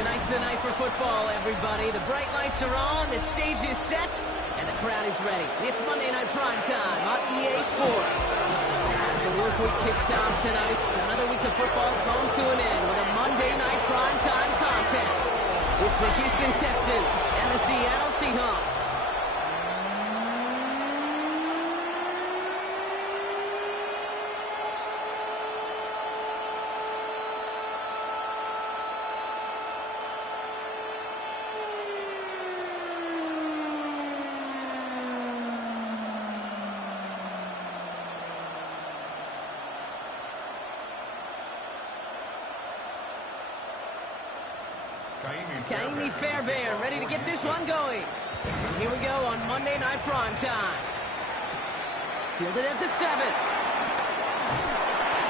Tonight's the night for football, everybody. The bright lights are on, the stage is set, and the crowd is ready. It's Monday Night Prime Time on EA Sports. As the work week kicks off tonight, another week of football comes to an end with a Monday Night Prime Time contest. It's the Houston Texans and the Seattle Seahawks. Kaimi Fairbairn ready to get this one going. And here we go on Monday Night Prime Time. Fielded at the 7.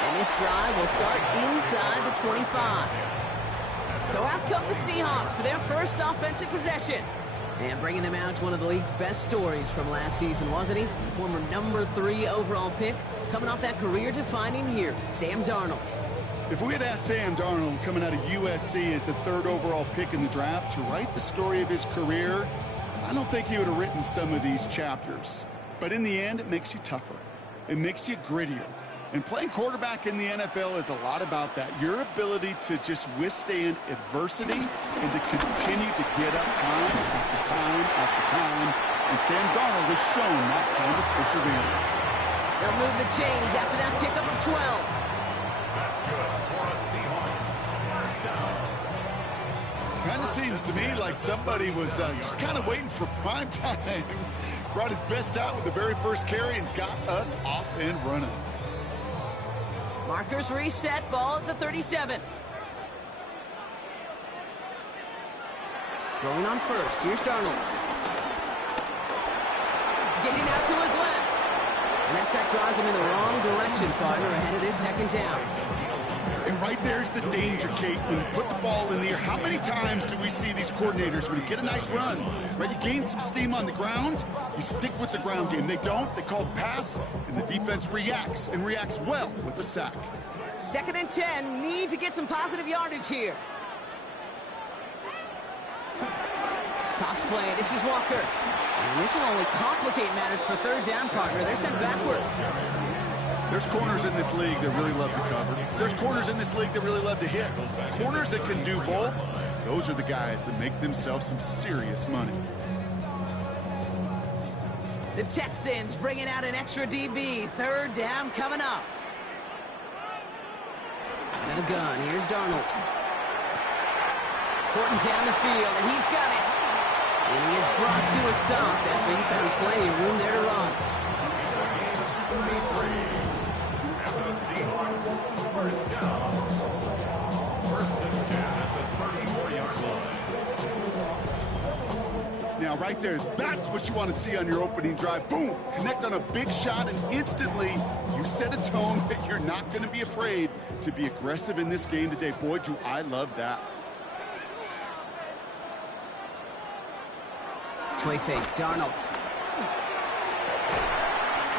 And this drive will start inside the 25. So out come the Seahawks for their first offensive possession. And bringing them out to one of the league's best stories from last season, wasn't he? The former number 3 overall pick, coming off that career-defining year, Sam Darnold. If we had asked Sam Darnold, coming out of USC as the 3rd overall pick in the draft, to write the story of his career, I don't think he would have written some of these chapters. But in the end, it makes you tougher. It makes you grittier. And playing quarterback in the NFL is a lot about that. Your ability to just withstand adversity and to continue to get up time after time after time. And Sam Darnold has shown that kind of perseverance. They'll move the chains after that pickup of 12. That's good for a Seahawks. First down. Kind of seems to me like somebody was just kind of waiting for prime time. Brought his best out with the very first carry and's got us off and running. Markers reset, ball at the 37. Going on first, here's Darnold. Getting out to his left. And that sack drives him in the wrong direction, partner, ahead of this second down. And right there's the danger, Kate. When you put the ball in the air, how many times do we see these coordinators, when you get a nice run, right, you gain some steam on the ground, you stick with the ground game. They don't, they call the pass, and the defense reacts, and reacts well with the sack. 2nd and 10, need to get some positive yardage here. Toss play, this is Walker. And this will only complicate matters for 3rd down, partner. They're sent backwards. There's corners in this league that really love to cover. There's corners in this league that really love to hit. Corners that can do both, those are the guys that make themselves some serious money. The Texans bringing out an extra DB. 3rd down coming up. And a gun. Here's Darnold. Porting down the field, and he's got it. And he is brought to a stop after he found plenty of room there to run. And the Seahawks, first down. 1st and 10 at the 34-yard line. Now, right there, that's what you want to see on your opening drive. Boom! Connect on a big shot, and instantly you set a tone that you're not going to be afraid to be aggressive in this game today. Boy, do I love that. Play fake, Darnold.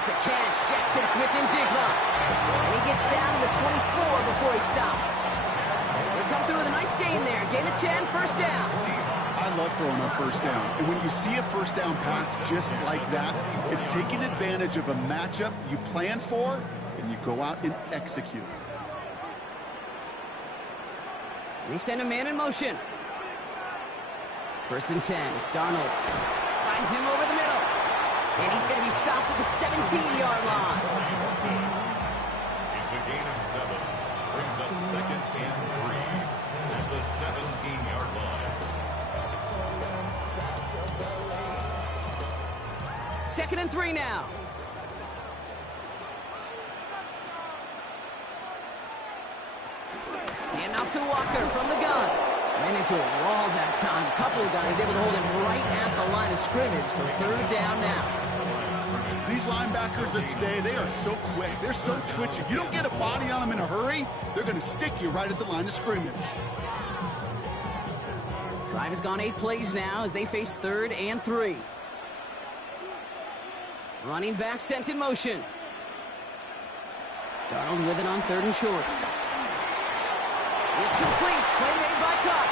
It's a catch, Jackson Smith and Jigba. And he gets down to the 24 before he stopped. They come through with a nice gain there. Gain of 10, 1st down. I love throwing on 1st down. And when you see a 1st down pass just like that, it's taking advantage of a matchup you plan for, and you go out and execute. They send a man in motion. 1st and 10, Darnold finds him over the middle. And he's going to be stopped at the 17-yard line. It's a gain of 7. Brings up 2nd and 3 at the 17-yard line. 2nd and 3 now. And off to Walker from the gun. Ran into a wall that time. A couple of guys able to hold him right at the line of scrimmage. So 3rd down now. These linebackers of today, they are so quick. They're so twitchy. You don't get a body on them in a hurry, they're going to stick you right at the line of scrimmage. Drive has gone 8 plays now as they face 3rd and 3. Running back sent in motion. Darnold with it on 3rd and short. It's complete. Play made by Cup.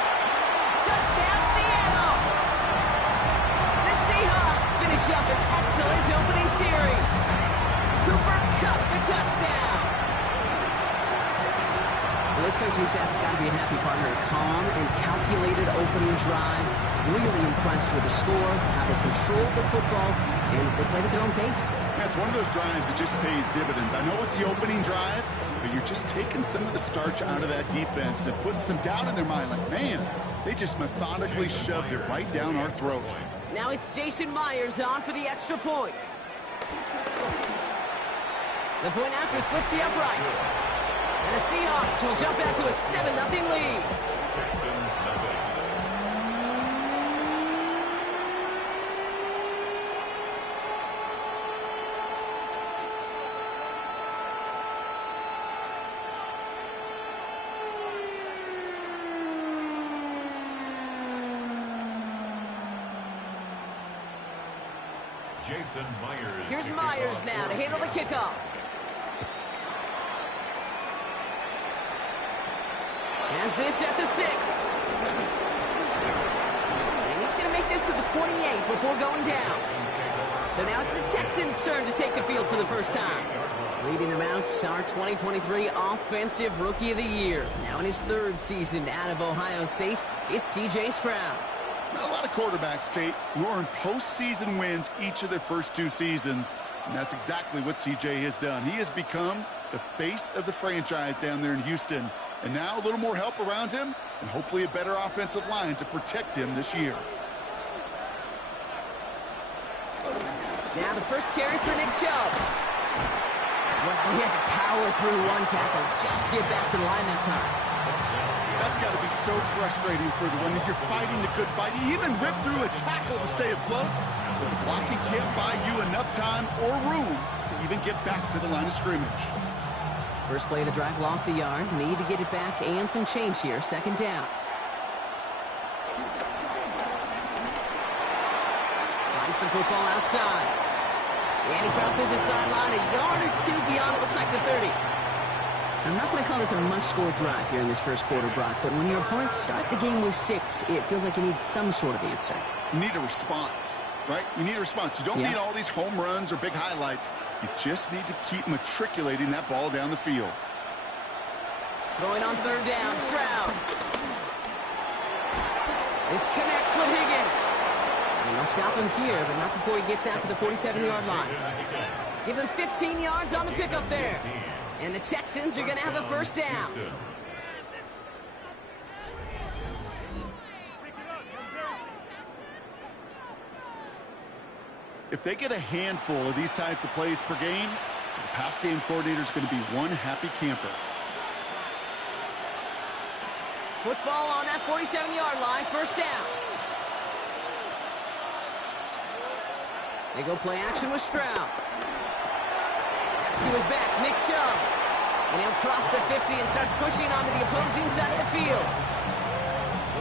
up an excellent opening series. Cooper Kupp the touchdown. Well, this coaching staff has got to be a happy partner. A calm and calculated opening drive. Really impressed with the score, how they controlled the football, and they played at their own pace. Yeah, it's one of those drives that just pays dividends. I know it's the opening drive, but you're just taking some of the starch out of that defense and putting some doubt in their mind. Like, man, they just methodically shoved it right down our throat. Now it's Jason Myers on for the extra point. The point after splits the uprights. And the Seahawks will jump out to a 7-0 lead. Texans nothing. Jason Myers. Here's Myers now to handle the kickoff. Has this at the 6. And he's going to make this to the 28 before going down. So now it's the Texans' turn to take the field for the first time. Leading them out, our 2023 Offensive Rookie of the Year. Now in his 3rd season out of Ohio State, it's C.J. Stroud. Not a lot of quarterbacks, Kate, who earn postseason wins each of their first 2 seasons. And that's exactly what C.J. has done. He has become the face of the franchise down there in Houston. And now a little more help around him and hopefully a better offensive line to protect him this year. Now the first carry for Nick Chubb. Well, he had to power through one tackle just to get back to the line that time. That's got to be so frustrating for the one that you're fighting the good fight. You even rip through a tackle to stay afloat, but the blocking can't buy you enough time or room to even get back to the line of scrimmage. First play of the drive lost a yard. Need to get it back and some change here. 2nd down. Finds the football outside. And he crosses the sideline a yard or 2 beyond, it looks like the 30. I'm not going to call this a must-score drive here in this first quarter, Brock, but when your opponents start the game with 6, it feels like you need some sort of answer. You need a response, right? You need a response. You don't need all these home runs or big highlights. You just need to keep matriculating that ball down the field. Throwing on 3rd down, Stroud. This connects with Higgins. And they'll stop him here, but not before he gets out to the 47-yard line. Give him 15 yards on the pickup there. And the Texans are going to have a first down. If they get a handful of these types of plays per game, the pass game coordinator is going to be one happy camper. Football on that 47-yard line, first down. They go play action with Stroud. That's to his back, Nick Chubb. And he'll cross the 50 and start pushing onto the opposing side of the field.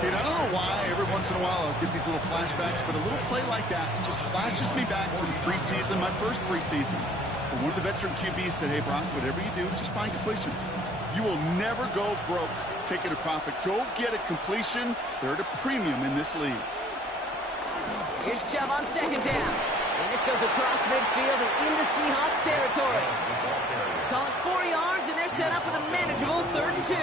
Dude, I don't know why every once in a while I'll get these little flashbacks, but a little play like that just flashes me back to the preseason, my first preseason. When one of the veteran QBs said, hey, Brock, whatever you do, just find completions. You will never go broke taking a profit. Go get a completion. They're at a premium in this league. Here's Chubb on 2nd down. And this goes across midfield and into Seahawks territory. Call it 4 yards, and they're set up with a manageable 3rd and 2.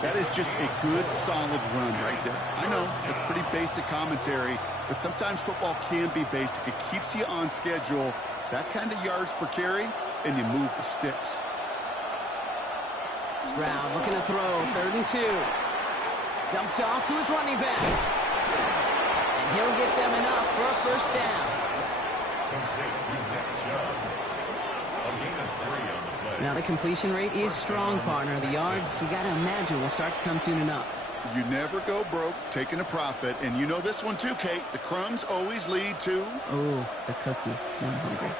That is just a good, solid run right there. I know, that's pretty basic commentary, but sometimes football can be basic. It keeps you on schedule, that kind of yards per carry, and you move the sticks. Stroud looking to throw, 3rd and 2. Dumped off to his running back. And he'll get them enough for a first down. Now the completion rate is strong, partner. The yards, you got to imagine, will start to come soon enough. You never go broke taking a profit, and you know this one too, Kate. The crumbs always lead to... Oh, the cookie. Now I'm hungry.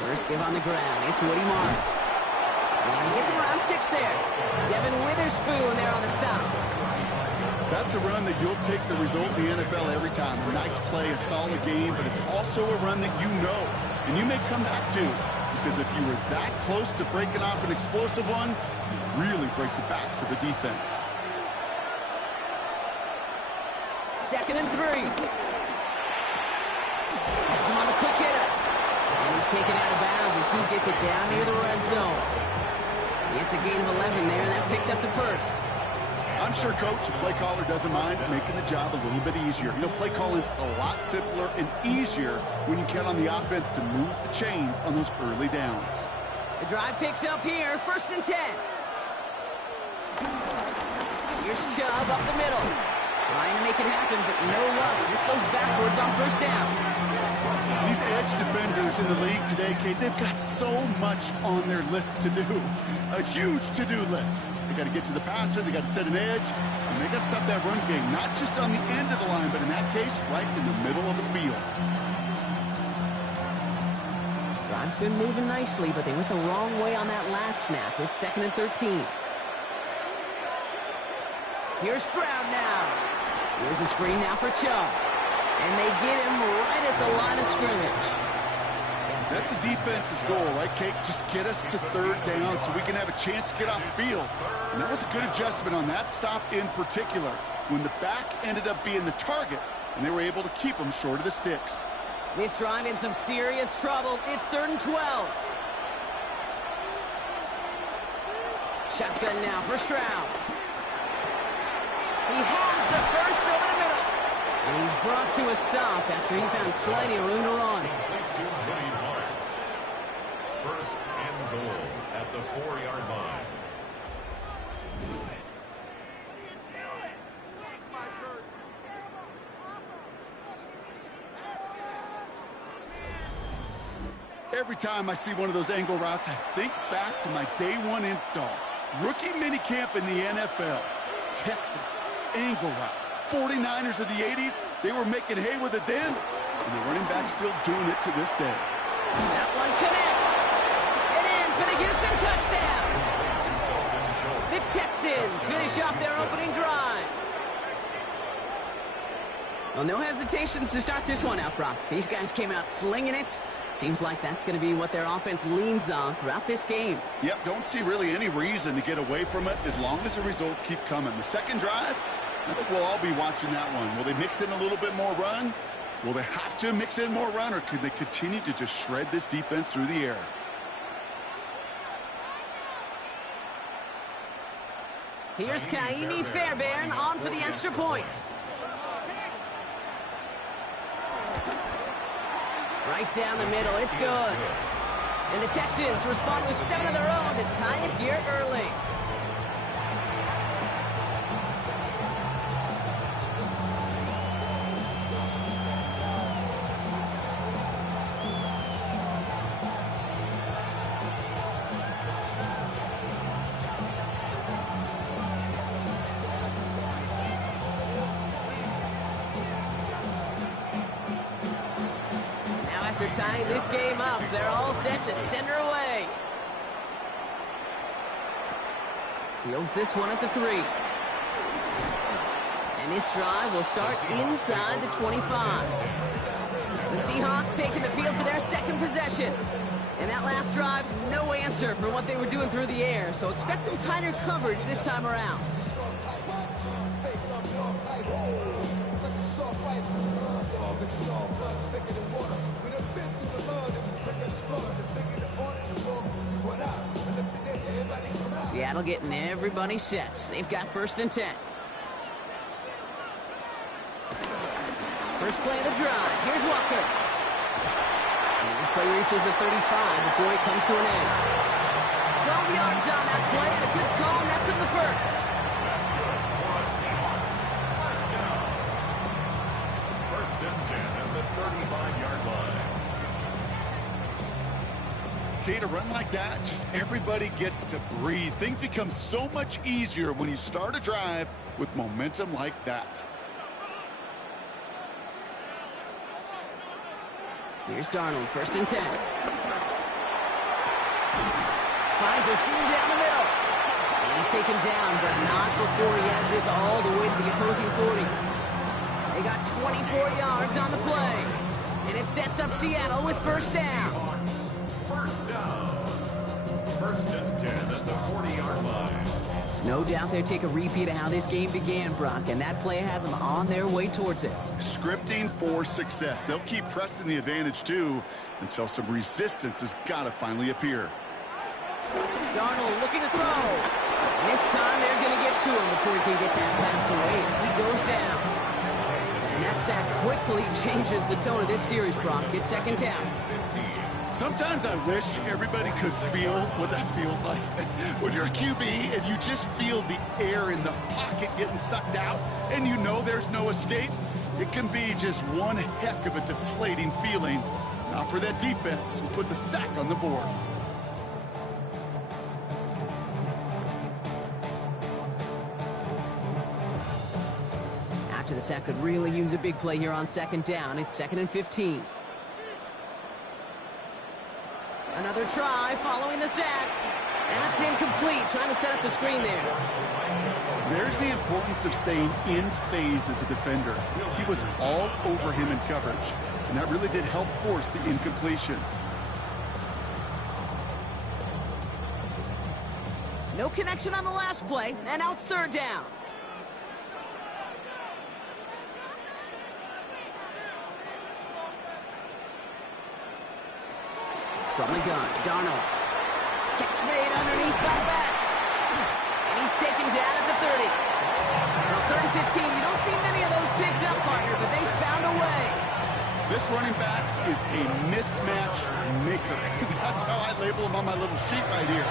First give on the ground. It's Woody Morris. And he gets him around 6 there. Devin Witherspoon there on the stop. That's a run that you'll take the result in the NFL every time. A nice play, a solid game, but it's also a run that you know, and you may come back to, because if you were that close to breaking off an explosive one, you really break the backs of the defense. 2nd and 3. Has him on the quick hitter. And he's taken out of bounds as he gets it down near the red zone. It's a gain of 11 there, and that picks up the first. I'm sure Coach, the play caller, doesn't mind making the job a little bit easier. You know, play calling's a lot simpler and easier when you count on the offense to move the chains on those early downs. The drive picks up here, 1st and 10. Here's Chubb up the middle. Trying to make it happen, but no luck. This goes backwards on 1st down. These edge defenders in the league today, Kate, they've got so much on their list to do. A huge to-do list. They got to get to the passer, they got to set an edge, and they got to stop that run game, not just on the end of the line, but in that case, right in the middle of the field. Drive's been moving nicely, but they went the wrong way on that last snap. It's 2nd and 13. Here's Stroud now. Here's a screen now for Chubb. And they get him right at the line of scrimmage. That's a defense's goal, right, Kate? Just get us to 3rd down so we can have a chance to get off the field. And that was a good adjustment on that stop in particular, when the back ended up being the target, and they were able to keep him short of the sticks. This drive in some serious trouble. It's 3rd and 12. Shotgun now for Stroud. He has the first over the middle. And he's brought to a stop after he found plenty of room to run. Too many marks. 1st and goal at the 4-yard line. Every time I see one of those angle routes, I think back to my day 1 install. Rookie minicamp in the NFL. Texas, angle route. 49ers of the 80s, they were making hay with it then, and the running back still doing it to this day. That one connects. And in for the Houston touchdown. The Texans finish off their opening drive. Well, no hesitations to start this one out, Brock. These guys came out slinging it. Seems like that's going to be what their offense leans on throughout this game. Yep, don't see really any reason to get away from it as long as the results keep coming. The second drive, I think we'll all be watching that one. Will they mix in a little bit more run? Will they have to mix in more run, or could they continue to just shred this defense through the air? Here's Kaimi Fairbairn on for the extra point. Right down the middle, it's good. And the Texans respond with 7 of their own to tie it here early. After tying this game up, they're all set to send her away. Fields this one at the 3. And this drive will start inside the 25. The Seahawks taking the field for their second possession. And that last drive, no answer for what they were doing through the air. So expect some tighter coverage this time around. Seattle getting everybody set. They've got 1st and 10. First play of the drive. Here's Walker. And this play reaches the 35 before it comes to an end. 12 yards on that play, and a good call, and that's in the first. That's good for the Seahawks. 1st down. 1st and 10 at the 35-yard line. Kate, a run like that, just everybody gets to breathe. Things become so much easier when you start a drive with momentum like that. Here's Darnold, 1st and 10. Finds a seam down the middle. And he's taken down, but not before he has this all the way to the opposing 40. They got 24 yards on the play. And it sets up Seattle with 1st down. 1st down. 1st and 10 at the 40-yard line. No doubt they take a repeat of how this game began, Brock, and that play has them on their way towards it. Scripting for success. They'll keep pressing the advantage, too, until some resistance has got to finally appear. Darnold looking to throw. And this time they're going to get to him before he can get that pass away as he goes down. And that sack quickly changes the tone of this series, Brock. It's second down. Sometimes I wish everybody could feel what that feels like. When you're a QB and you just feel the air in the pocket getting sucked out and you know there's no escape, it can be just one heck of a deflating feeling. Not for that defense who puts a sack on the board. After the sack could really use a big play here on second down. It's 2nd and 15. Another try following the sack. That's incomplete. Trying to set up the screen there. There's the importance of staying in phase as a defender. He was all over him in coverage, and that really did help force the incompletion. No connection on the last play, and now it's 3rd down. From the gun, Darnold. Catch made underneath by back. And he's taken down at the 30. Now 3rd and 15. You don't see many of those picked up, partner, but they found a way. This running back is a mismatch maker. That's how I label him on my little sheet right here.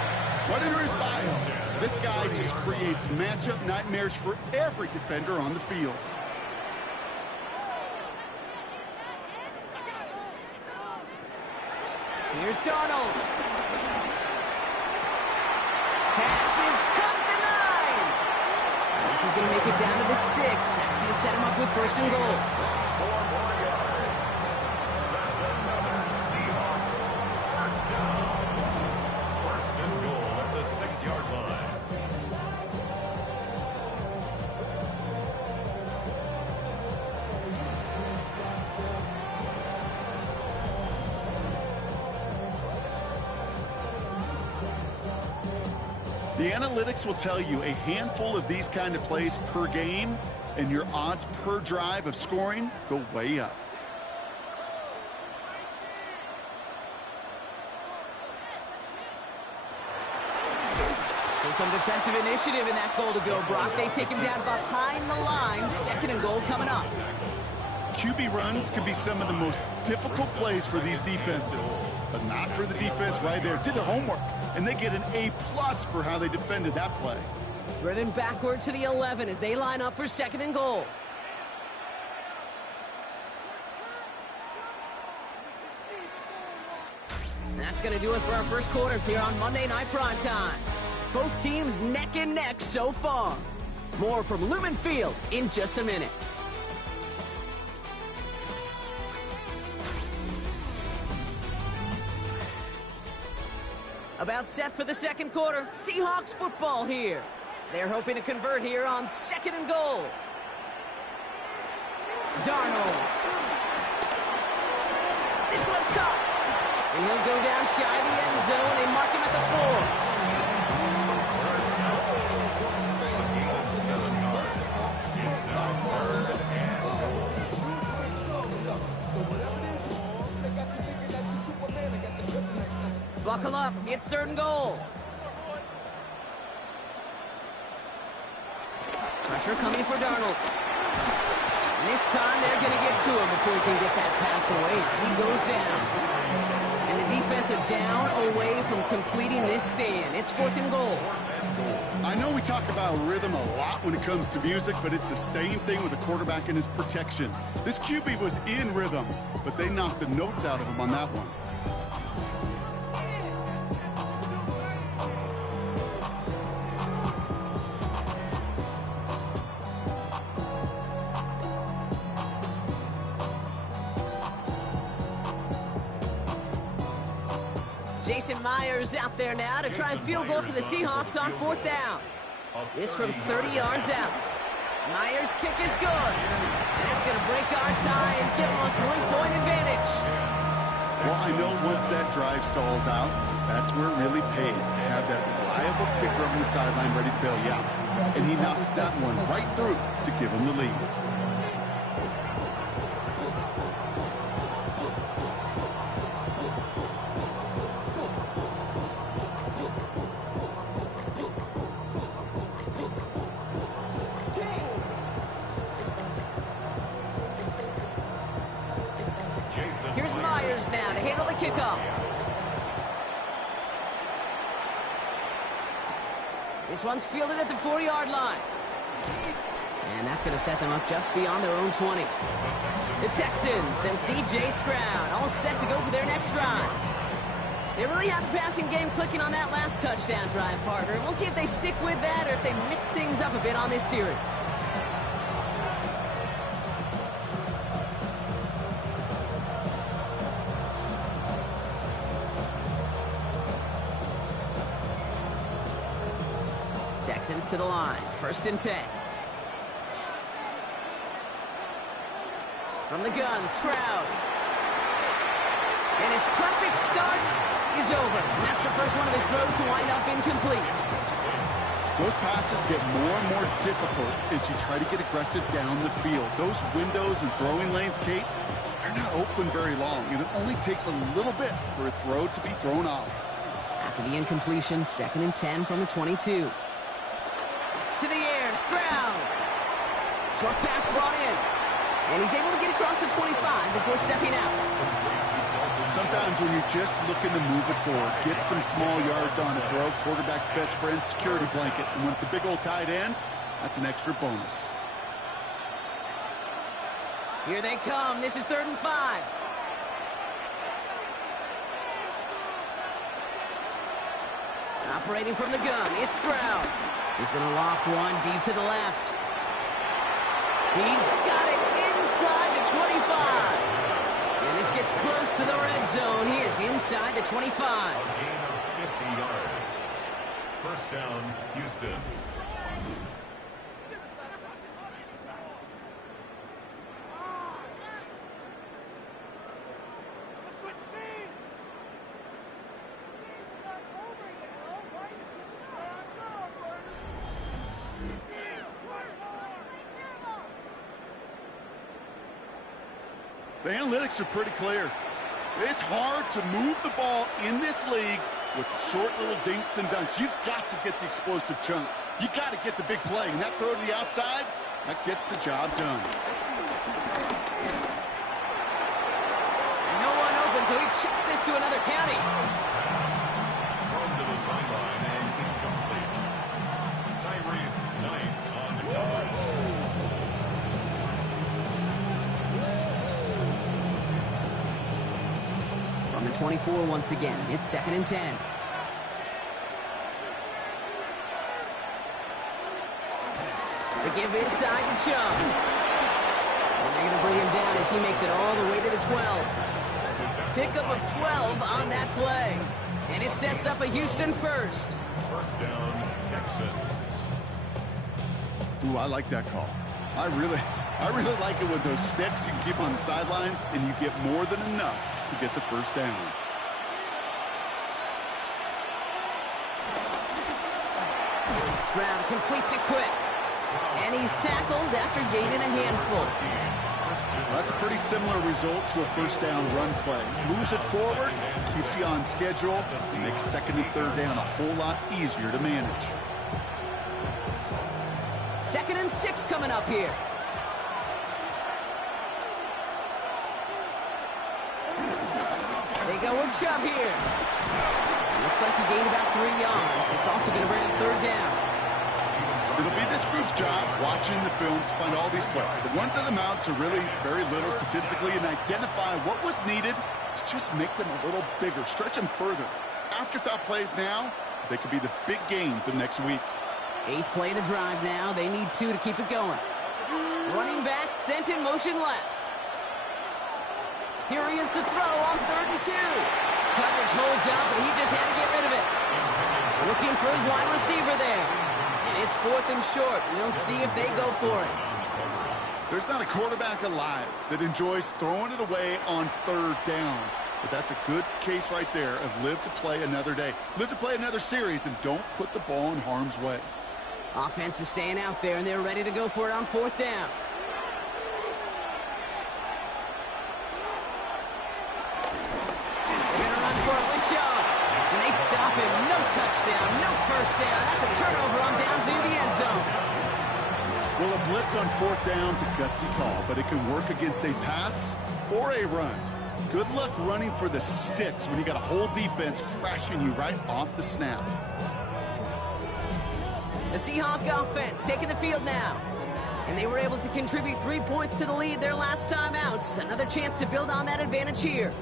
Right under his bio. This guy just creates matchup nightmares for every defender on the field. Here's Darnold. Pass is caught at the 9. And this is going to make it down to the 6. That's going to set him up with 1st and goal. 4 more yards. That's another Seahawks. 1st down. 1st and goal at the 6-yard line. The analytics will tell you a handful of these kind of plays per game, and your odds per drive of scoring go way up. So some defensive initiative in that goal to go, Brock. They take him down behind the line. 2nd and goal coming up. QB runs can be some of the most difficult plays for these defenses, but not for the defense right there. Did their homework, and they get an A+ for how they defended that play. Driven backward to the 11 as they line up for 2nd and goal. And that's going to do it for our first quarter here on Monday Night Primetime. Both teams neck and neck so far. More from Lumen Field in just a minute. About set for the 2nd quarter. Seahawks football here. They're hoping to convert here on 2nd and goal. Darnold. This one's caught. And he'll go down shy of the end zone. They mark him at the 4. Buckle up. It's 3rd and goal. Pressure coming for Darnold. And this time they're going to get to him before he can get that pass away as he goes down. And the defensive down away from completing this stand. It's 4th and goal. I know we talk about rhythm a lot when it comes to music, but it's the same thing with the quarterback and his protection. This QB was in rhythm, but they knocked the notes out of him on that one. Jason Myers out there now to try and field goal for the Seahawks on 4th down. This from 30 yards out. Myers' kick is good. And that's going to break our tie and give them a 3-point advantage. Well, I know once that drive stalls out, that's where it really pays to have that reliable kicker on the sideline ready to bail you out. And he knocks that one right through to give him the lead. Here's Myers now to handle the kickoff. This one's fielded at the 40-yard line. And that's going to set them up just beyond their own 20. The Texans and C.J. Stroud all set to go for their next drive. They really have the passing game clicking on that last touchdown drive, partner. We'll see if they stick with that or if they mix things up a bit on this series. Texans to the line. 1st and 10. From the gun, Stroud. And his perfect start is over. And that's the first one of his throws to wind up incomplete. Those passes get more and more difficult as you try to get aggressive down the field. Those windows and throwing lanes, Kate, they're not open very long. And it only takes a little bit for a throw to be thrown off. After the incompletion, 2nd and 10 from the 22. To the air, Stroud. Short pass brought in. And he's able to get across the 25 before stepping out. Sometimes when you're just looking to move it forward, get some small yards on a throw, quarterback's best friend, security blanket. And when it's a big old tight end, that's an extra bonus. Here they come. This is 3rd and 5. Operating from the gun, it's Stroud. He's going to loft one deep to the left. He's got it inside the 25. And this gets close to the red zone. He is inside the 25. Gain of 50 yards. 1st down, Houston. The analytics are pretty clear. It's hard to move the ball in this league with short little dinks and dunks. You've got to get the explosive chunk. You've got to get the big play. And that throw to the outside, that gets the job done. No one open, so he checks this to another county. Thrown to the sideline and incomplete. Tyrese Knight on the cover. From the 24 once again, it's 2nd and 10. They give inside to Chubb. And they're going to bring him down as he makes it all the way to the 12. Pickup of 12 on that play. And it sets up a Houston 1st. 1st down, Texans. Ooh, I like that call. I really like it with those sticks you can keep on the sidelines and you get more than enough to get the 1st down. Stroud completes it quick. And he's tackled after gaining a handful. That's a pretty similar result to a 1st down run play. Moves it forward, keeps you on schedule, and makes 2nd and 3rd down a whole lot easier to manage. 2nd and 6 coming up here. They go with Chubb here. Looks like he gained about 3 yards. It's also going to bring him 3rd down. It'll be this group's job watching the film to find all these plays. The ones that amount to really very little statistically and identify what was needed to just make them a little bigger, stretch them further. Afterthought plays now, they could be the big gains of next week. 8th play of the drive now. They need 2 to keep it going. Running back sent in motion left. Here he is to throw on 3rd and 2. Coverage holds up, and he just had to get rid of it. Looking for his wide receiver there. And it's 4th and short. We'll see if they go for it. There's not a quarterback alive that enjoys throwing it away on 3rd down. But that's a good case right there of live to play another day. Live to play another series and don't put the ball in harm's way. Offense is staying out there, and they're ready to go for it on 4th down. They're going to run for it with Shaw. And they stop him. No touchdown, no first down. That's a turnover on down near the end zone. Well, a blitz on 4th down's a gutsy call, but it can work against a pass or a run. Good luck running for the sticks when you got a whole defense crashing you right off the snap. The Seahawks offense taking the field now. And they were able to contribute 3 points to the lead their last time out. Another chance to build on that advantage here.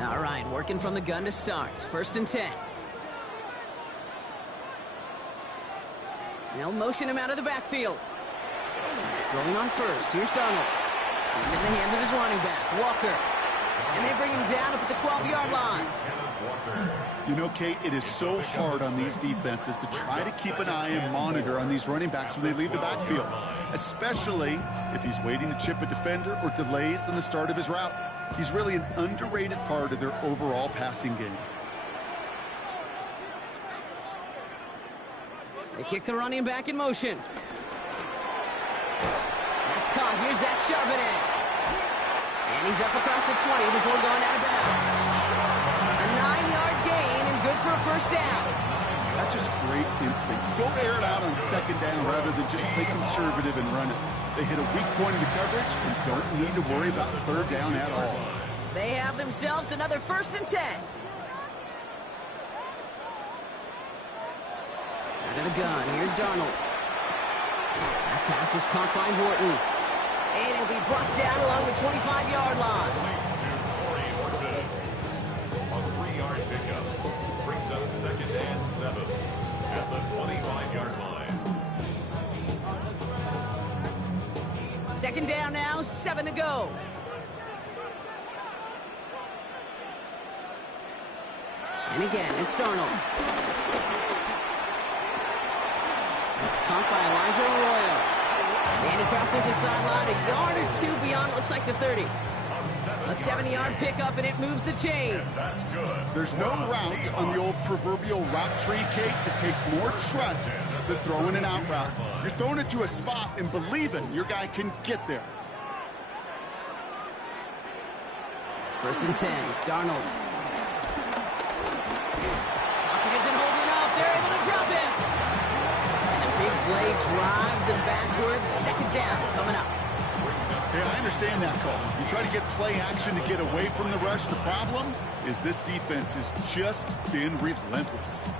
All right, working from the gun to start. 1st and 10. They'll motion him out of the backfield. Rolling on 1st. Here's Donald. In the hands of his running back, Walker. And they bring him down up at the 12-yard line. You know, Kate, it is so hard on these defenses to try to keep an eye and monitor on these running backs when they leave the backfield, especially if he's waiting to chip a defender or delays in the start of his route. He's really an underrated part of their overall passing game. They kick the running back in motion. That's caught. Here's Zach Charbonnet. And he's up across the 20 before going out of bounds. A 9-yard gain and good for a first down. That's just great instincts. Go air it out on 2nd down rather than just play conservative and run it. They hit a weak point in the coverage and don't need to worry about 3rd down at all. They have themselves another 1st and 10. Out of the gun, here's Darnold. That pass is caught by Horton. And it'll be brought down along the 25-yard line. A 3-yard pickup brings up 2nd and 7 at the 25-yard line. 2nd down now, 7 to go. And again, it's Darnold. It's caught by Elijah Arroyo. And he crosses the sideline a yard or 2 beyond, it looks like the 30. A 7-yard pickup, and it moves the chains. There's no routes on the old proverbial route tree, Kate, that takes more trust than throwing an out route. You're throwing it to a spot and believing your guy can get there. 1st and 10, Darnold. Pocket isn't holding up. They're able to drop him. And the big play drives them backwards. 2nd down coming up. Yeah, I understand that call. You try to get play action to get away from the rush. The problem is this defense has just been relentless.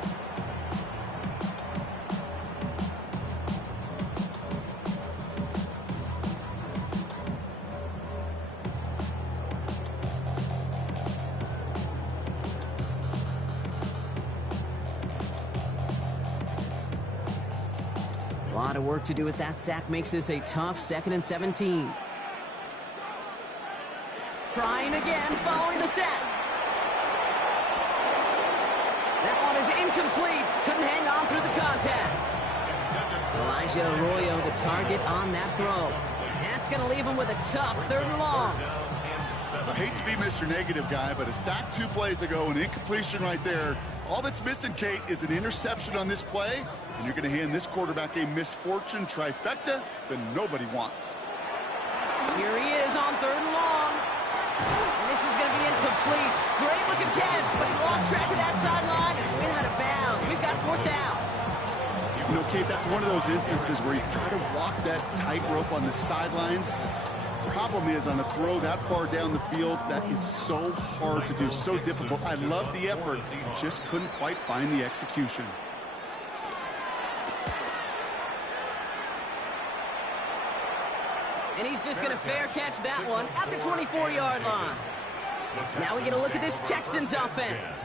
A lot of work to do as that sack makes this a tough 2nd and 17. Trying again, following the sack. That one is incomplete. Couldn't hang on through the contact. Elijah Arroyo, the target on that throw. That's going to leave him with a tough 3rd and long. I hate to be Mr. Negative guy, but a sack 2 plays ago, an incompletion right there. All that's missing, Kate, is an interception on this play, and you're going to hand this quarterback a misfortune trifecta that nobody wants. Here he is on 3rd and long. And this is going to be incomplete. Great looking catch, but he lost track of that sideline and went out of bounds. We've got 4th down. You know, Kate, that's one of those instances where you try to walk that tightrope on the sidelines. Problem is, on a throw that far down the field, that is so hard to do, so difficult. I love the effort, just couldn't quite find the execution. And he's just going to fair catch that one at the 24-yard line. Now we get a look at this Texans offense.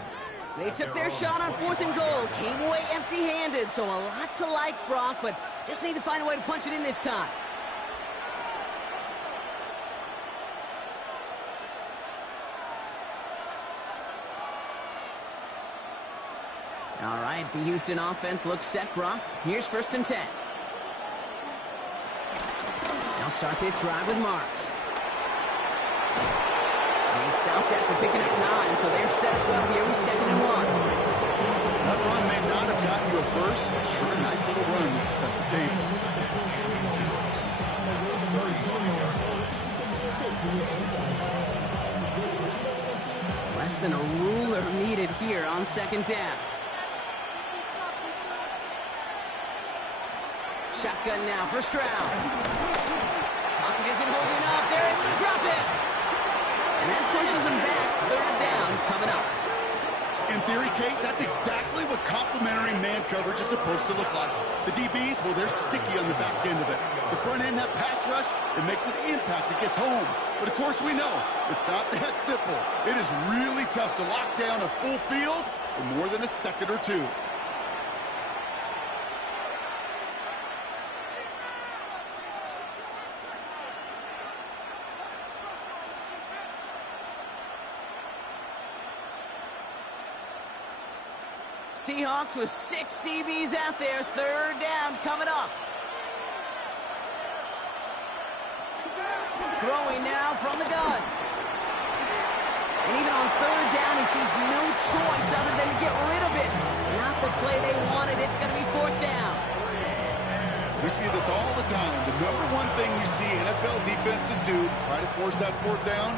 They took their shot on 4th and goal, came away empty-handed, so a lot to like, Brock, but just need to find a way to punch it in this time. All right. right, the Houston offense looks set, Brock. Here's 1st and 10. They'll start this drive with Marks. They stopped after picking up 9, so they're set up well here with 2nd and 1. That run may not have gotten you a first, but sure, a nice little run to set the table. Less than a ruler needed here on 2nd down. Shotgun now, 1st round. Pocket isn't holding up. They're able to drop it. And that pushes them back. 3rd down coming up. In theory, Kate, that's exactly what complementary man coverage is supposed to look like. The DBs, well, they're sticky on the back end of it. The front end, that pass rush, it makes an impact. It gets home. But, of course, we know it's not that simple. It is really tough to lock down a full field for more than a second or two. Seahawks with 6 DBs out there. 3rd down coming up. Throwing now from the gun. And even on 3rd down, he sees no choice other than to get rid of it. Not the play they wanted. It's going to be 4th down. We see this all the time. The number one thing you see NFL defenses do to try to force that 4th down,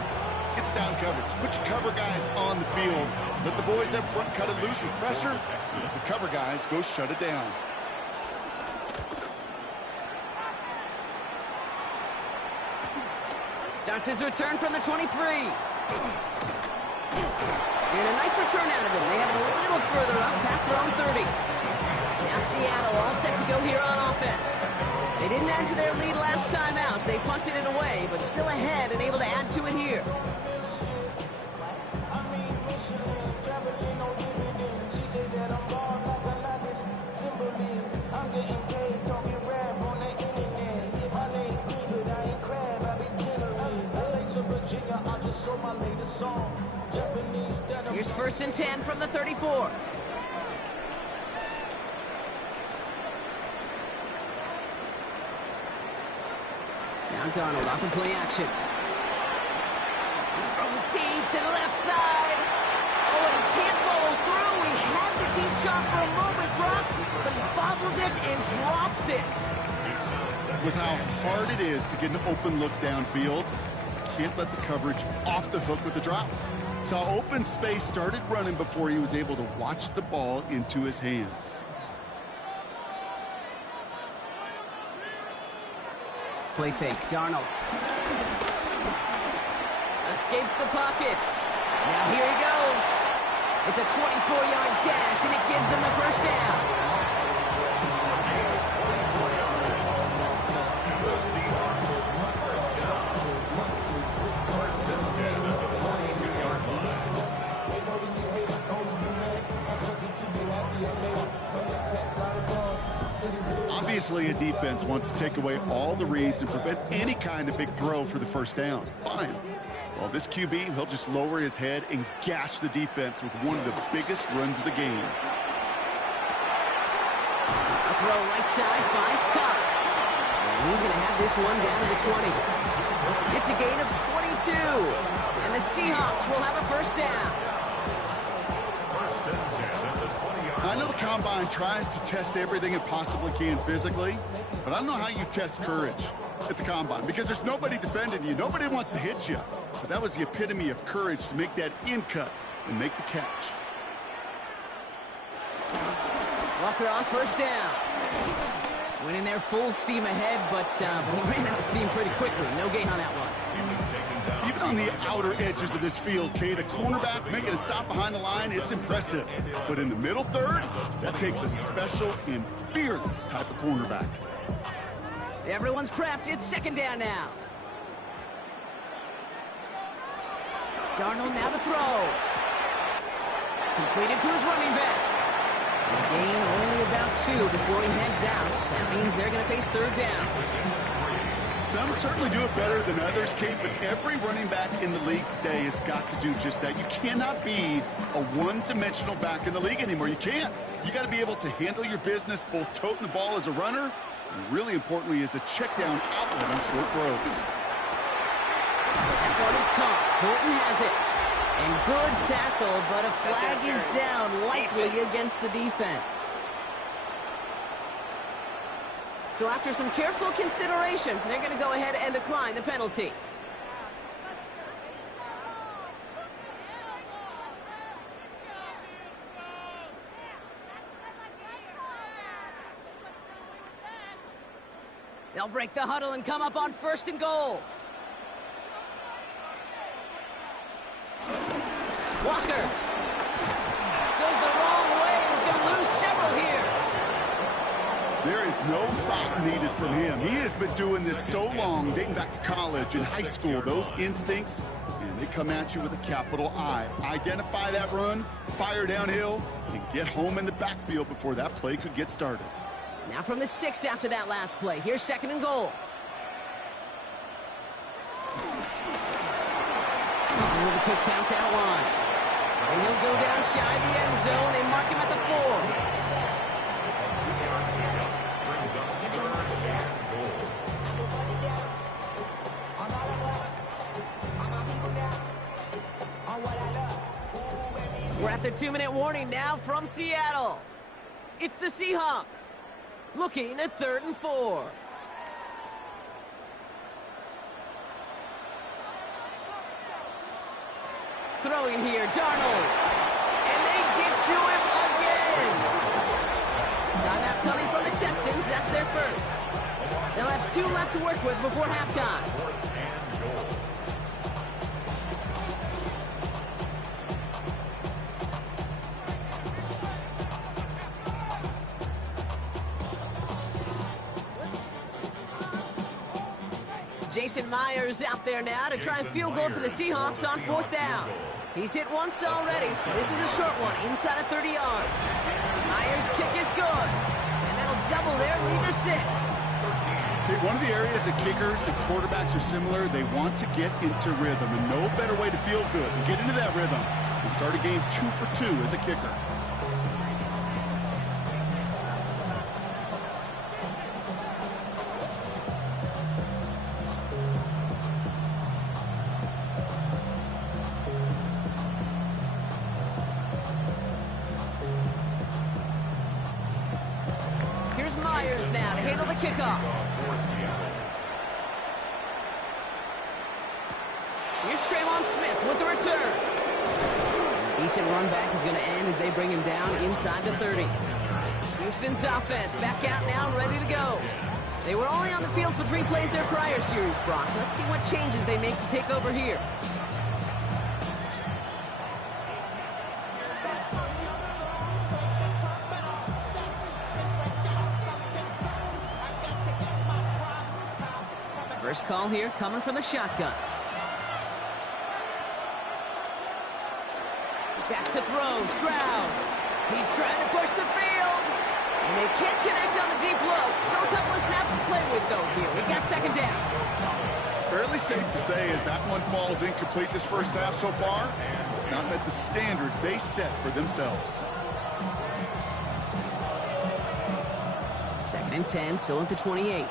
gets down coverage. Put your cover guys on the field. Let the boys up front cut it loose with pressure. Let the cover guys go shut it down. Starts his return from the 23. And a nice return out of him. They have it a little further up past their own 30. Now Seattle all set to go here on offense. They didn't add to their lead last time out. They punted it away, but still ahead and able to add to it here. Here's 1st and 10 from the 34. Now Darnold off the play action. Throw deep to the left side. Oh, and he can't follow through. He had the deep shot for a moment, Brock, but he bobbled it and drops it. With how hard it is to get an open look downfield, can't let the coverage off the hook with the drop. Saw open space, started running before he was able to watch the ball into his hands. Play fake, Darnold. Escapes the pocket. Now here he goes. It's a 24-yard gash, and it gives them the 1st down. Obviously, a defense wants to take away all the reads and prevent any kind of big throw for the 1st down. Fine. Well, this QB, he'll just lower his head and gash the defense with one of the biggest runs of the game. A throw right side, finds Cup. And he's going to have this one down to the 20. It's a gain of 22. And the Seahawks will have a 1st down. I know the Combine tries to test everything it possibly can physically, but I don't know how you test courage at the Combine because there's nobody defending you. Nobody wants to hit you. But that was the epitome of courage to make that in cut and make the catch. Walker on 1st down. Went in there full steam ahead, but he ran out of steam pretty quickly. No gain on that one. Even on the outer edges of this field, Kate, a cornerback making a stop behind the line, it's impressive. But in the middle third, that takes a special and fearless type of cornerback. Everyone's prepped. It's 2nd down now. Darnold now to throw. Completed to his running back. A gain only about 2 before he heads out. That means they're going to face 3rd down. Some certainly do it better than others, Kate, but every running back in the league today has got to do just that. You cannot be a one-dimensional back in the league anymore. You can't. You got to be able to handle your business, both toting the ball as a runner, and really importantly as a check-down outlet on short throws. That one is caught. Horton has it. And good tackle, but a flag is down, likely against the defense. So after some careful consideration, they're going to go ahead and decline the penalty. They'll break the huddle and come up on 1st and goal. Walker goes the wrong way and is going to lose several here. There is no thought needed from him. He has been doing this so long, dating back to college and high school. Those instincts, and they come at you with a capital I. Identify that run, fire downhill, and get home in the backfield before that play could get started. Now from the 6 after that last play. Here's 2nd and goal. The quick pass out line. And he'll go down shy of the end zone. They mark him at the 4. We're at the 2-minute warning now from Seattle. It's the Seahawks looking at 3rd and 4. Throwing here, Darnold. And they get to him again. Timeout coming from the Texans. That's their first. They'll have 2 left to work with before halftime. Jason Myers out there now to try and field goal for the Seahawks on 4th down. He's hit once already, so this is a short one, inside of 30 yards. Myers' kick is good, and that'll double their lead to 6. Okay, one of the areas that kickers and quarterbacks are similar, they want to get into rhythm, and no better way to feel good and get into that rhythm and start a game 2 for 2 as a kicker. Here's Myers now to handle the kickoff. Here's Traylon Smith with the return. Decent run back is going to end as they bring him down inside the 30. Houston's offense back out now and ready to go. They were only on the field for 3 plays their prior series, Brock. Let's see what changes they make to take over here. First call here coming from the shotgun. Back to throw, Stroud. He's trying to push the field. And they can't connect on the deep low. Still a couple of snaps to play with, though, here. We got 2nd down. Fairly safe to say as that one falls incomplete this first half so far, it's not met the standard they set for themselves. 2nd and 10, still at the 28.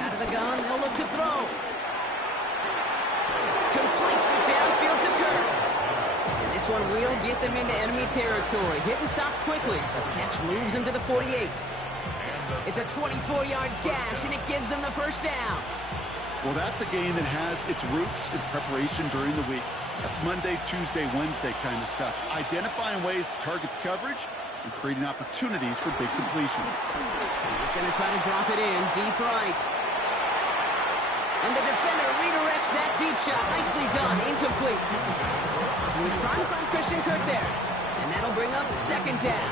Out of the gun, they'll look to throw. Completes it downfield to Kirk. And this one will get them into enemy territory. Hit and stopped quickly, but the catch moves them to the 48. It's a 24-yard gash, and it gives them the first down. Well, that's a game that has its roots in preparation during the week. That's Monday, Tuesday, Wednesday kind of stuff. Identifying ways to target the coverage and creating opportunities for big completions. He's going to try to drop it in deep right. And the defender redirects that deep shot. Nicely done. Incomplete. He was trying to find Christian Kirk there. And that'll bring up 2nd down.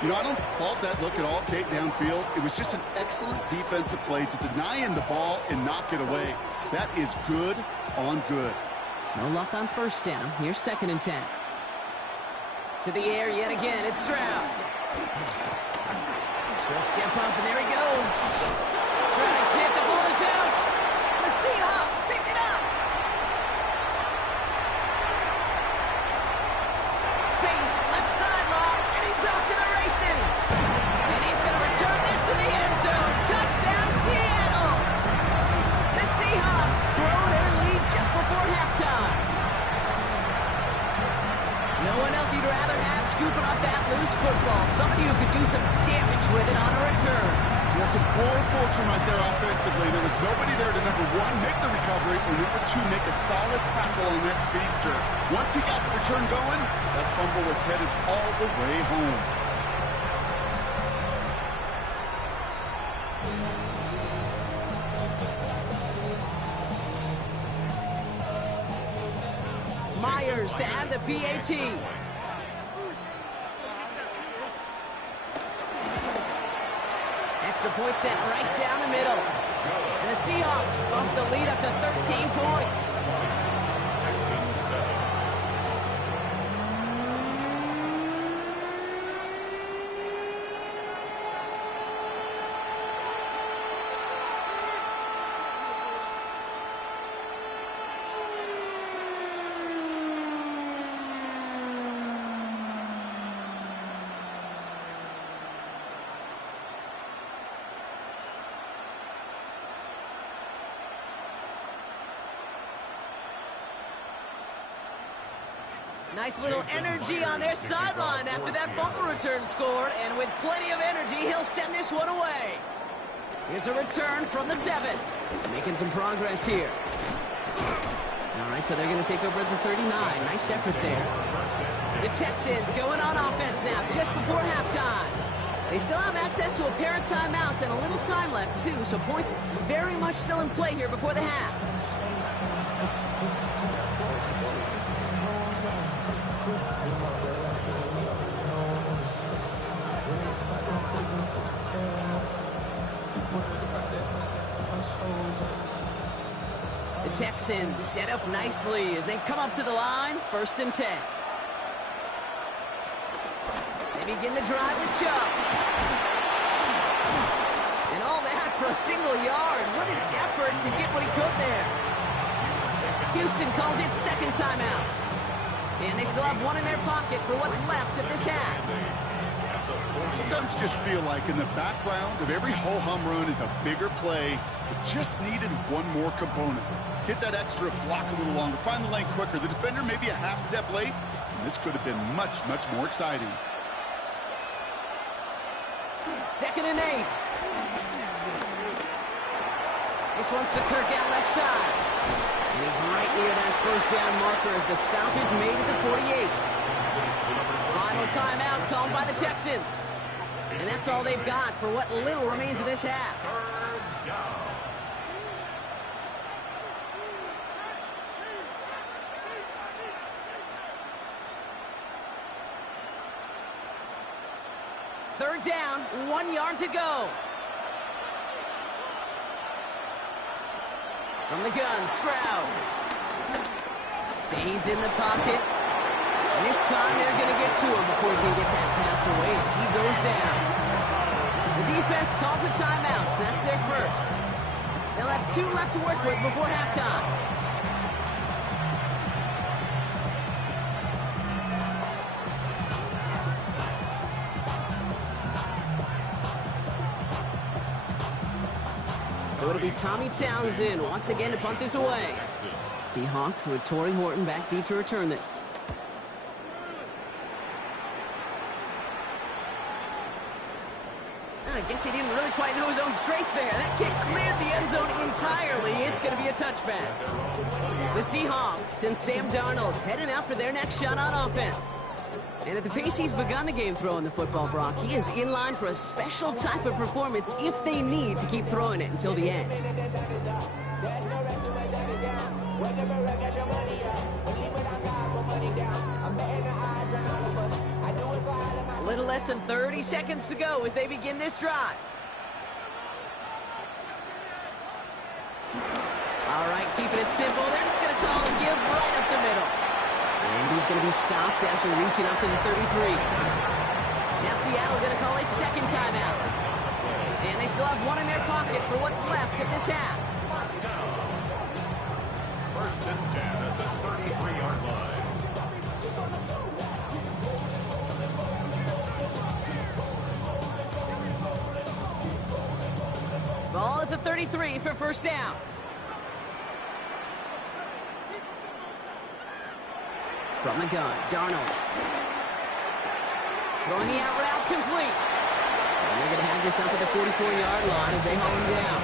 You know, I don't fault that look at all, Kate, downfield. It was just an excellent defensive play to deny him the ball and knock it away. That is good on good. No luck on 1st down. Here's 2nd and 10. To the air yet again. It's Stroud. He'll step up, and there he goes. Travis hit, the ball is out. And the Seahawks pick it up. Space, left sideline, and he's off to the races. And he's going to return this to the end zone. Touchdown, Seattle. The Seahawks grow their lead just before halftime. No one else you'd rather have scooping up that loose football. Somebody who could do some damage with it on a return. Yeah, some poor fortune right there offensively. There was nobody there to, number one, make the recovery, or number two, make a solid tackle on that speedster. Once he got the return going, that fumble was headed all the way home. Myers to add the PAT. Extra point sent right down the middle. And the Seahawks bump the lead up to 13 points. Texans 7. Nice little energy on their sideline after that fumble return scored, and with plenty of energy, he'll send this one away. Here's a return from the 7. Making some progress here. All right, so they're going to take over at the 39. Nice effort there. The Texans going on offense now, just before halftime. They still have access to a pair of timeouts and a little time left, too, so points very much still in play here before the half. The Texans set up nicely as they come up to the line, 1st and 10. They begin the drive with Chubb. And all that for a single yard. What an effort to get what he could there. Houston calls it 2nd timeout. And they still have one in their pocket for what's left of this half. Sometimes you just feel like in the background of every ho-hum run is a bigger play that just needed one more component. Hit that extra block a little longer, find the lane quicker. The defender may be a half step late, and this could have been much, much more exciting. 2nd and 8. This one's to Kirk out left side. And he's right near that 1st down marker as the stop is made at the 48. Final timeout called by the Texans. And that's all they've got for what little remains of this half. 3rd down. Third down, 1 yard to go. From the gun, Stroud. Stays in the pocket. And this time they're going to get to him before he can get that pass away as he goes down. The defense calls a timeout, so that's their first. They'll have 2 left to work with before halftime. So it'll be Tommy Townsend once again to punt this away. Seahawks with Torrey Horton back deep to return this. I guess he didn't really quite know his own strength there. That kick cleared the end zone entirely. It's going to be a touchback. The Seahawks and Sam Darnold heading out for their next shot on offense. And at the pace he's begun the game throwing the football, Brock, he is in line for a special type of performance if they need to keep throwing it until the end. A little less than 30 seconds to go as they begin this drive. All right, keeping it simple. They're just going to call and give right up the middle. And he's going to be stopped after reaching up to the 33. Now Seattle going to call it second timeout. And they still have one in their pocket for what's left of this half. First and 10 at the 33-yard line. Ball at the 33 for first down. From the gun, Darnold. Throwing the out route complete. And they're going to have this up at the 44-yard line as they haul him down.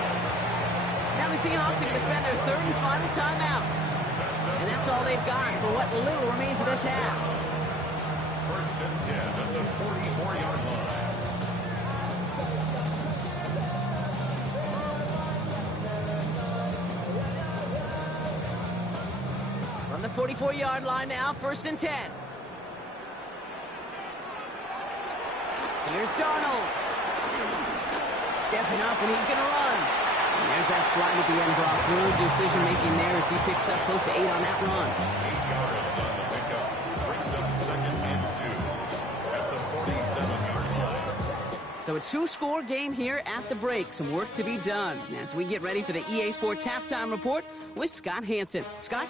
Now the Seahawks are going to spend their third and final timeout. And that's all they've got for what little remains of this half. First and 10 at the 44-yard line. From the 44-yard line now, first and 10. Here's Darnold. Stepping up, and he's going to run. And there's that slide at the end, Brock. Good decision-making there as he picks up close to 8 on that run. 8 yards on the pickup. Brings up second and 2 at the 47-yard line. So a two-score game here at the break. Some work to be done as we get ready for the EA Sports Halftime Report with Scott Hanson. Scott?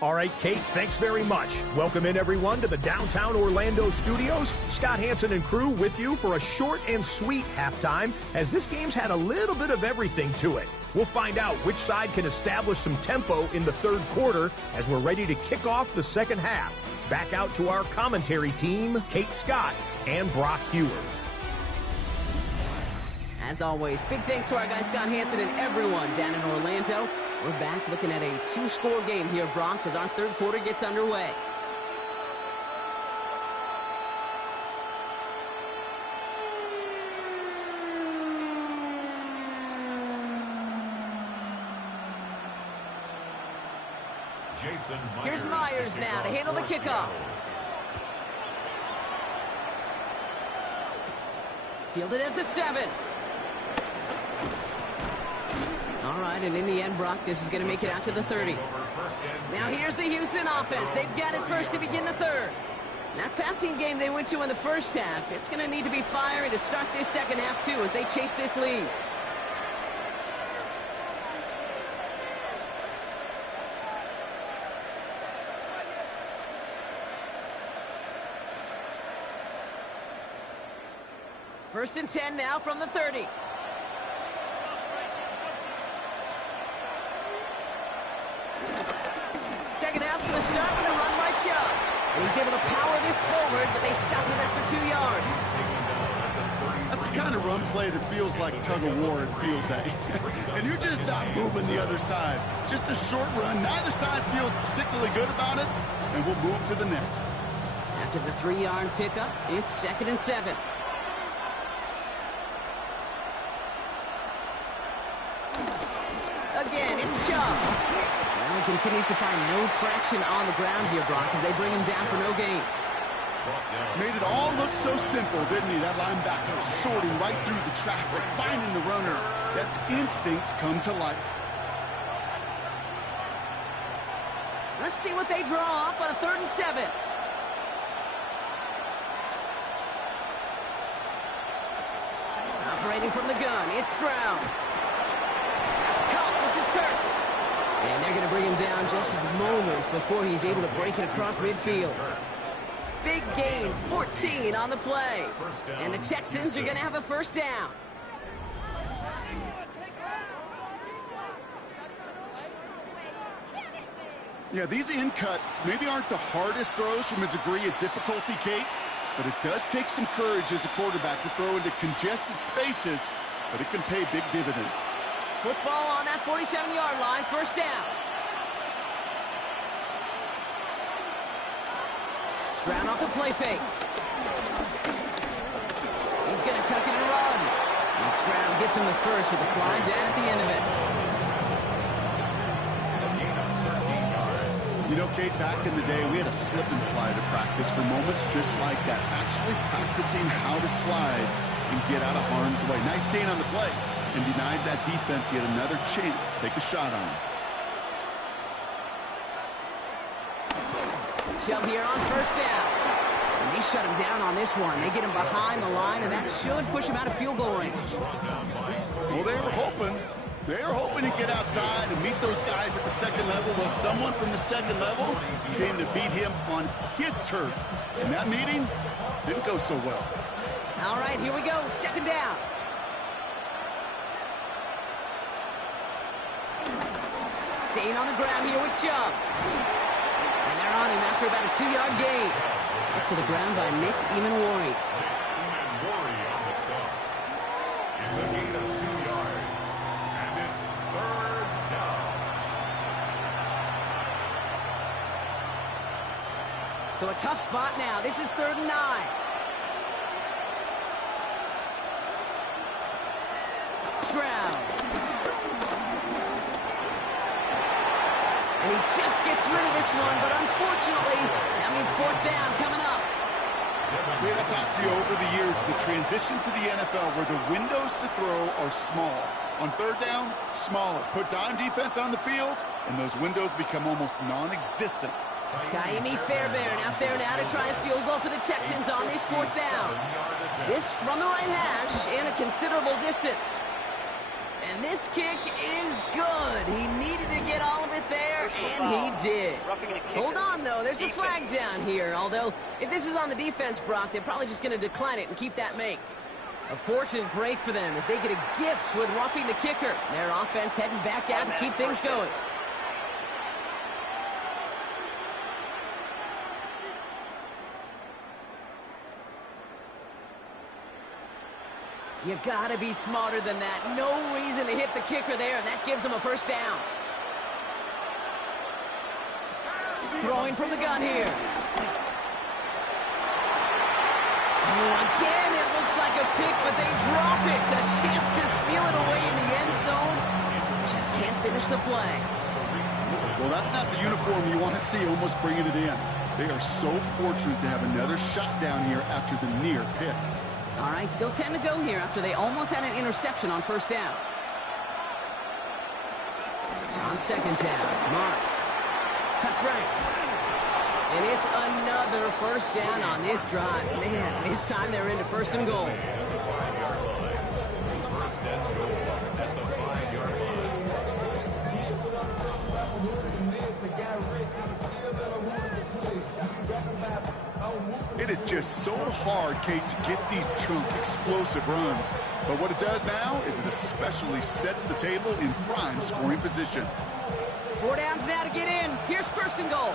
All right, Kate, thanks very much. Welcome in, everyone, to the downtown Orlando studios. Scott Hanson and crew with you for a short and sweet halftime, as this game's had a little bit of everything to it. We'll find out which side can establish some tempo in the third quarter as we're ready to kick off the second half. Back out to our commentary team, Kate Scott and Brock Hewer. As always, big thanks to our guy Scott Hanson and everyone down in Orlando. We're back looking at a two-score game here, Brock, as our third quarter gets underway. Here's Myers now to handle the kickoff. Fielded at the 7. All right, and in the end, Brock, this is going to make it out to the 30. Now here's the Houston offense. They've got it first to begin the third. That passing game they went to in the first half, it's going to need to be firing to start this second half, too, as they chase this lead. First and 10 now from the 30. Second half's going to start with a run by Chubb. And he's able to power this forward, but they stop him after 2 yards. That's the kind of run play that feels like tug-of-war at field day. And you're just not moving the other side. Just a short run. Neither side feels particularly good about it, and we'll move to the next. After the 3-yard pickup, it's second and 7. Again, it's Chubb. Well, he continues to find no traction on the ground here, Brock, as they bring him down for no gain. Made it all look so simple, didn't he? That linebacker sorting right through the traffic, finding the runner. That's instincts come to life. Let's see what they draw up on a 3rd and 7. Operating from the gun, it's Stroud. That's caught. This is Kirk. And they're going to bring him down just a moment before he's able to break it across midfield. Big gain, 14 on the play. And the Texans are going to have a first down. Yeah, these in cuts maybe aren't the hardest throws from a degree of difficulty, Kate, but it does take some courage as a quarterback to throw into congested spaces, but it can pay big dividends. Football on that 47-yard line, first down. Stroud off the play fake. He's going to tuck it and run. And Stroud gets him the first with a slide down at the end of it. You know, Kate, back in the day, we had a slip and slide to practice for moments just like that. Actually practicing how to slide and get out of harm's way. Nice gain on the play. And denied that defense yet another chance to take a shot on him. Chubb here on first down. And they shut him down on this one. They get him behind the line, and that should push him out of field goal range. Well, they were hoping to get outside and meet those guys at the second level. Well, someone from the second level came to beat him on his turf. And that meeting didn't go so well. All right, here we go. Second down. Staying on the ground here with Chubb. And they're on him after about a 2-yard gain. Up to the ground by Nick Emanwari. Emanwari on the stop. It's a gain of 2 yards. And it's third down. So a tough spot now. This is 3rd and 9. Stroud. And he just gets rid of this one, but unfortunately, that means 4th down coming up. I've talked to you over the years, the transition to the NFL where the windows to throw are small. On 3rd down, smaller. Put dime defense on the field, and those windows become almost non-existent. Kaimi Fairbairn out there now to try a field goal for the Texans on this 4th down. This from the right hash and a considerable distance. And this kick is good. He needed to get all of it there, and he did. Hold on, though. There's a flag down here. Although, if this is on the defense, Brock, they're probably just going to decline it and keep that make. A fortunate break for them as they get a gift with roughing the kicker. Their offense heading back out to keep things going. You gotta be smarter than that. No reason to hit the kicker there, and that gives them a 1st down. Throwing from the gun here. Oh, again, it looks like a pick, but they drop it. A chance to steal it away in the end zone. Just can't finish the play. Well, that's not the uniform you want to see almost bringing it in. They are so fortunate to have another shot down here after the near pick. All right, still 10 to go here after they almost had an interception on 1st down. On 2nd down, Marks cuts right. And it's another 1st down on this drive. Man, this time they're into 1st and goal. It is just so hard, Kate, to get these chunk, explosive runs. But what it does now is it especially sets the table in prime scoring position. 4 downs now to get in. Here's 1st and goal.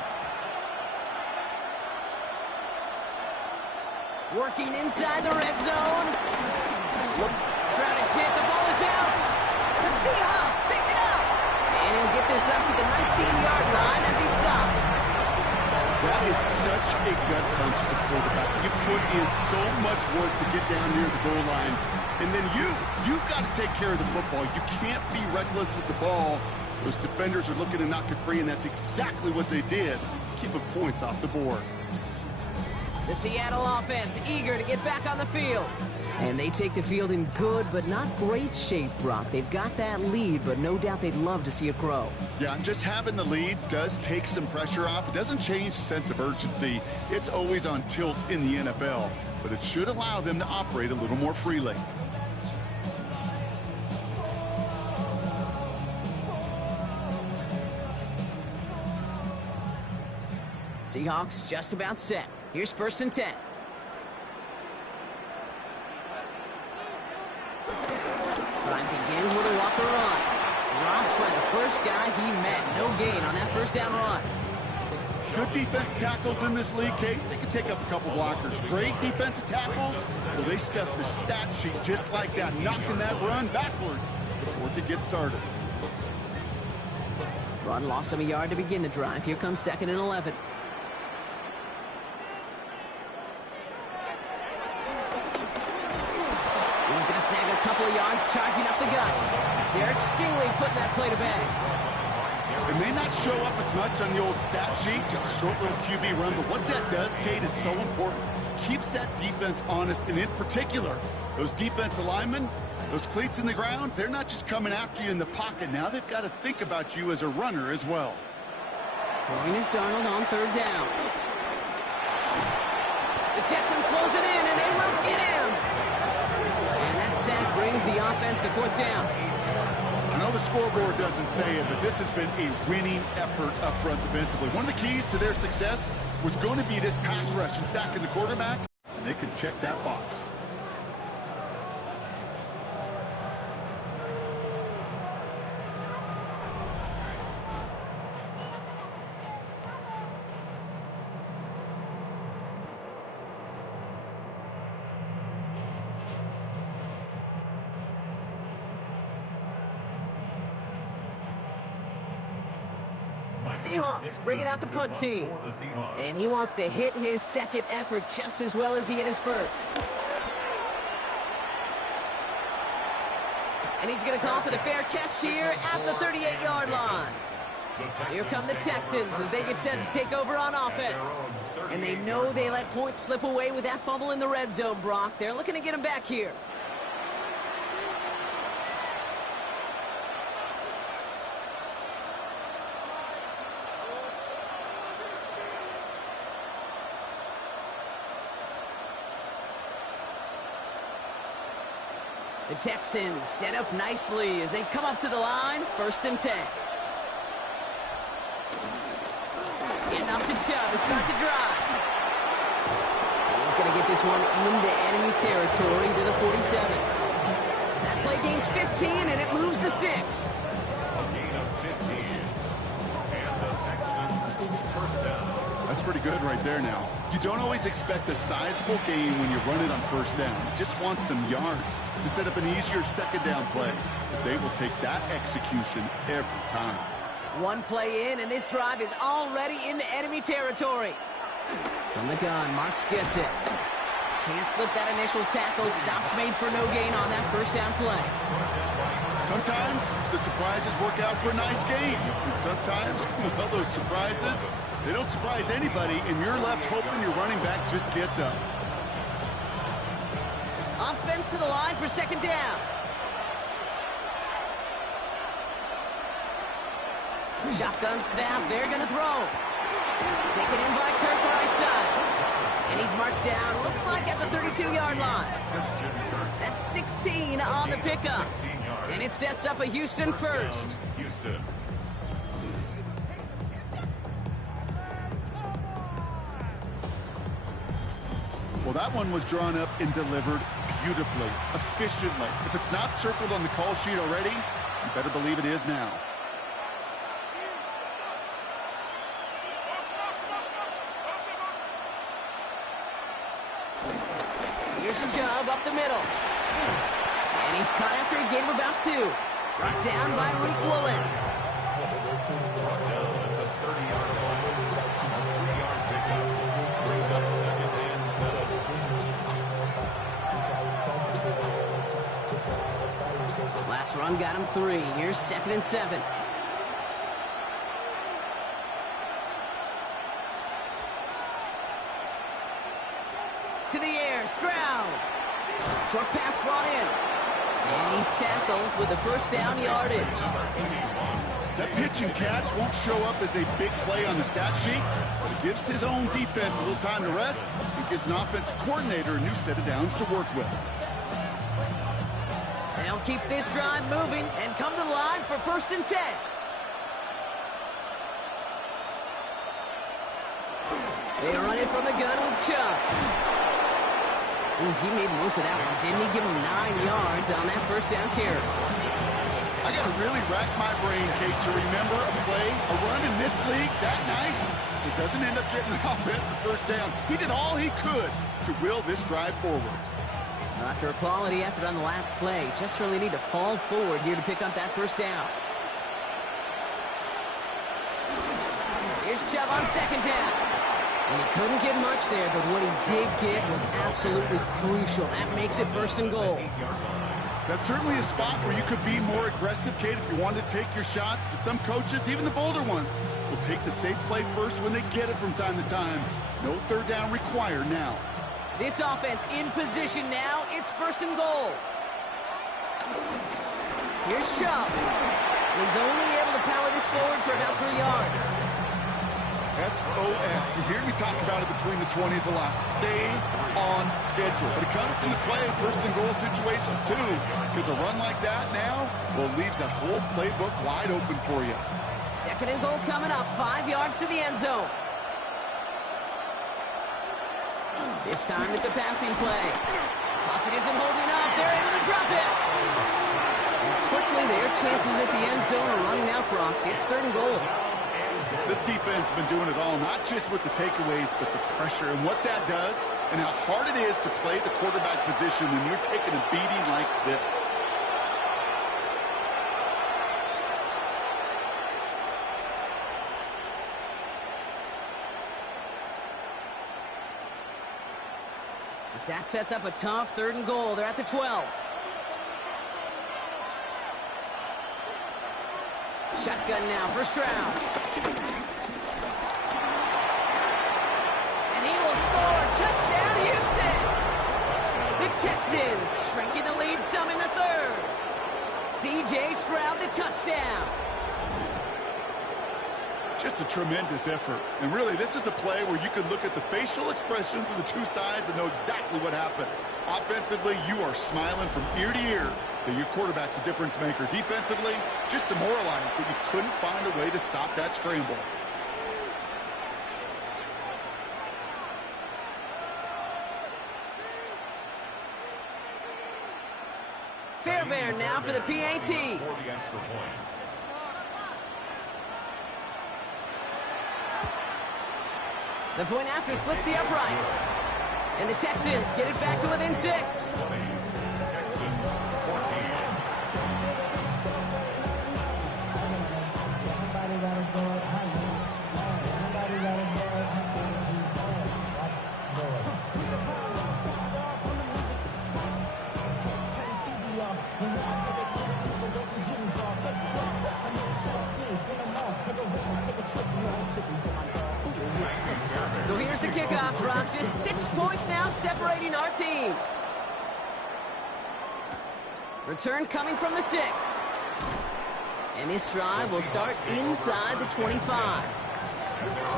Working inside the red zone. Stroud is hit. The ball is out. The Seahawks pick it up. And he'll get this up to the 19-yard line as he stopped. That is such a gut punch as a quarterback. You put in so much work to get down near the goal line. And then you've got to take care of the football. You can't be reckless with the ball. Those defenders are looking to knock it free, and that's exactly what they did, keeping points off the board. The Seattle offense eager to get back on the field. And they take the field in good but not great shape, Brock. They've got that lead, but no doubt they'd love to see it grow. Yeah, and just having the lead does take some pressure off. It doesn't change the sense of urgency. It's always on tilt in the NFL, but it should allow them to operate a little more freely. Seahawks just about set. Here's 1st and 10. Drive begins with a walker run. Drops by the first guy he met. No gain on that 1st down run. Good defensive tackles in this league, Kate. They can take up a couple blockers. Great defensive tackles, well, they stuff the stat sheet just like that, knocking that run backwards before it could get started. Run lost him a yard to begin the drive. Here comes 2nd and 11. He's going to snag a couple of yards, charging up the gut. Derek Stingley putting that play to bed. It may not show up as much on the old stat sheet, just a short little QB run, but what that does, Kate, is so important. Keeps that defense honest, and in particular, those defensive linemen, those cleats in the ground, they're not just coming after you in the pocket. Now they've got to think about you as a runner as well. Throwing is Darnold on 3rd down. The Texans close it in, and they will get him. And that sack brings the offense to fourth down. I know the scoreboard doesn't say it, but this has been a winning effort up front defensively. One of the keys to their success was going to be this pass rush and sacking the quarterback. And they could check that box. Seahawks bringing out the punt team. And he wants to hit his second effort just as well as he hit his first. And he's going to call for the fair catch here at the 38-yard line. Here come the Texans as they get set to take over on offense. And they know they let points slip away with that fumble in the red zone, Brock. They're looking to get him back here. The Texans set up nicely as they come up to the line, 1st and 10. Getting up to Chubb to start the drive. He's going to get this one into enemy territory to the 47. That play gains 15, and it moves the sticks. A gain of 15. And the Texans first down. That's pretty good right there now. You don't always expect a sizable gain when you run it on 1st down. You just want some yards to set up an easier 2nd down play. But they will take that execution every time. One play in, and this drive is already into enemy territory. From the gun, Marks gets it. Can't slip that initial tackle. Stops made for no gain on that 1st down play. Sometimes the surprises work out for a nice game. And sometimes, well, those surprises, they don't surprise anybody, and you're left hoping your running back just gets up. Offense to the line for 2nd down. Shotgun snap, they're going to throw. Taken in by Kirk right side. And he's marked down, looks like at the 32-yard line. That's 16 on the pickup. And it sets up a Houston first. Houston. Well, that one was drawn up and delivered beautifully, efficiently. If it's not circled on the call sheet already, you better believe it is now. Here's Chubb up the middle. And he's caught after a gain of about 2. Brought down by Reek Woolen. Brought down at the 30-yard line. A 3-yard pickup. Brings up 2nd and 7. Last run got him 3. Here's 2nd and 7. To the air, Stroud. Short pass brought in. And he's tackled with the 1st down yardage. That pitch and catch won't show up as a big play on the stat sheet, but it gives his own defense a little time to rest and gives an offensive coordinator a new set of downs to work with. They'll keep this drive moving and come to the line for 1st and 10. They run it from the gun with Chubb. Ooh, he made most of that one, didn't he? Give him 9 yards on that 1st down carry. I got to really rack my brain, Kate, to remember a play, a run in this league that nice. It doesn't end up getting an offensive 1st down. He did all he could to will this drive forward. After a quality effort on the last play, just really need to fall forward here to pick up that 1st down. Here's Chubb on 2nd down. And he couldn't get much there, but what he did get was absolutely crucial. That makes it 1st and goal. That's certainly a spot where you could be more aggressive, Kate, if you wanted to take your shots. But some coaches, even the bolder ones, will take the safe play first when they get it from time to time. No 3rd down required now. This offense in position now. It's 1st and goal. Here's Chubb. He's only able to power this forward for about 3 yards. SOS. You hear me talk about it between the 20s a lot. Stay on schedule. But it comes into play in first and goal situations too. Because a run like that now, well, leaves that whole playbook wide open for you. Second and goal coming up. 5 yards to the end zone. This time it's a passing play. Pocket isn't holding up. They're able to drop it. And quickly, their chances at the end zone are running out, Brock. It's third and goal. This defense has been doing it all, not just with the takeaways, but the pressure and what that does and how hard it is to play the quarterback position when you're taking a beating like this. Zach sets up a tough third and goal. They're at the 12. Shotgun now, first round. And he will score. Touchdown, Houston. The Texans shrinking the lead some in the third. C.J. Stroud, the touchdown. Just a tremendous effort. And really, this is a play where you can look at the facial expressions of the two sides and know exactly what happened. Offensively, you are smiling from ear to ear that your quarterback's a difference maker. Defensively, just demoralized that you couldn't find a way to stop that scramble. Fairbairn now for the PAT. For the extra point. The point after splits the uprights. And the Texans get it back to within 6. Texans 14. So here's the kickoff, Brock. Just 6 points now separating our teams. Return coming from the 6. And this drive will start inside the 25.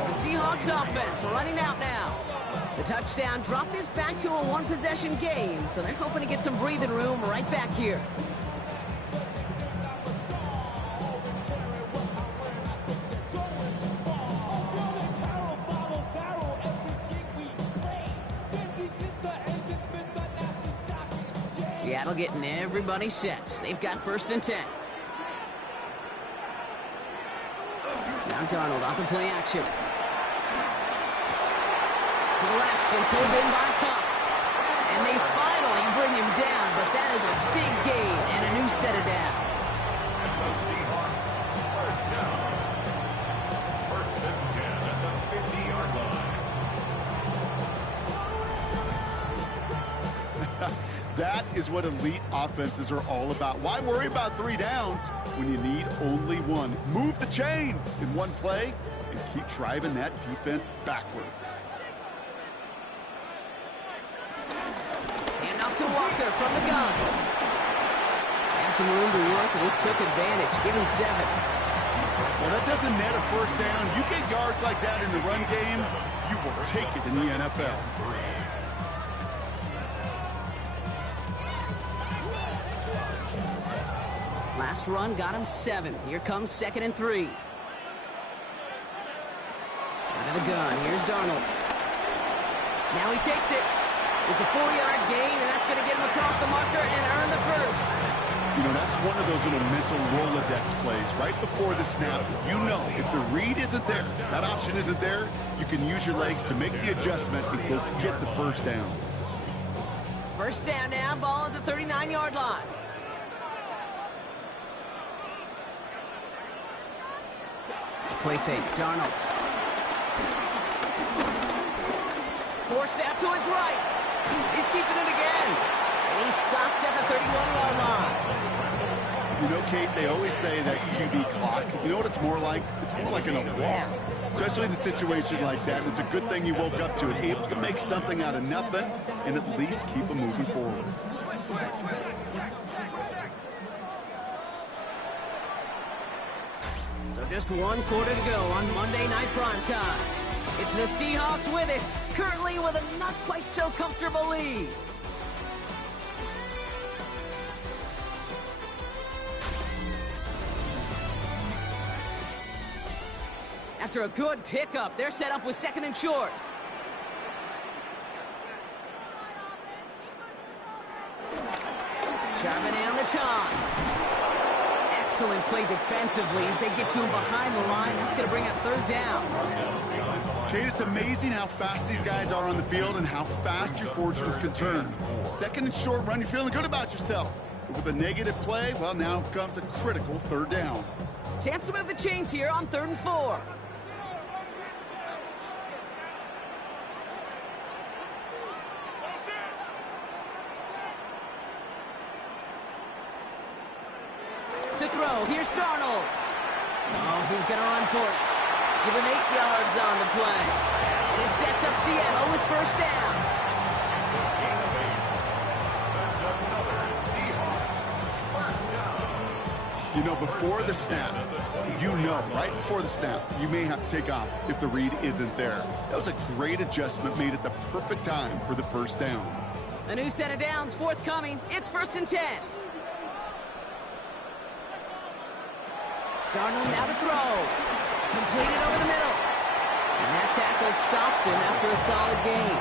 The Seahawks offense running out now. The touchdown dropped this back to a one-possession game, so they're hoping to get some breathing room right back here. Seattle getting everybody set. They've got first and 10. Now Darnold off the play action. To the left and pulled in by Cup. And they finally bring him down, but that is a big gain and a new set of downs. The Seahawks, first down. First and 10 at the 50-yard line. That is what elite offenses are all about. Why worry about 3 downs when you need only 1? Move the chains in one play and keep driving that defense backwards. Hand off to Walker from the gun. Had some room to work, and he took advantage, giving 7. Well, that doesn't net a first down. You get yards like that in the run game, you will take it in the NFL. Last run got him 7. Here comes second and 3. Out of the gun. Here's Darnold. Now he takes it. It's a 4-yard gain, and that's going to get him across the marker and earn the first. You know, that's one of those little mental Rolodex plays. Right before the snap, you know if the read isn't there, that option isn't there, you can use your legs to make the adjustment and go get the first down. First down now, ball at the 39-yard line. Play fake, Darnold. Forced out to his right. He's keeping it again. And he's stopped at the 31-yard line. You know, Kate, they always say that QB clock, you know what it's more like? It's more like an alarm. Especially in a situation like that. It's a good thing you woke up to it. Able to make something out of nothing and at least keep them moving forward. So just one quarter to go on Monday Night Primetime. It's the Seahawks with it, currently with a not quite so comfortable lead. After a good pickup, they're set up with 2nd and short. Charbonnet on the toss. Excellent play defensively as they get to him behind the line. That's going to bring up 3rd down. Kate, it's amazing how fast these guys are on the field and how fast your fortunes can turn. 2nd and short run, you're feeling good about yourself. But with a negative play, well, now comes a critical 3rd down. Chance to move the chains here on 3rd and 4. To throw, here's Darnold. Oh, he's going to run for it. Give him 8 yards on the play. And it sets up Seattle with 1st down. It's a gain of 8. That's another Seahawks first down. You know, before the snap, right before the snap, you may have to take off if the read isn't there. That was a great adjustment made at the perfect time for the 1st down. A new set of downs forthcoming. It's 1st and 10. Darnold now to throw. Completed over the middle. And that tackle stops him after a solid gain.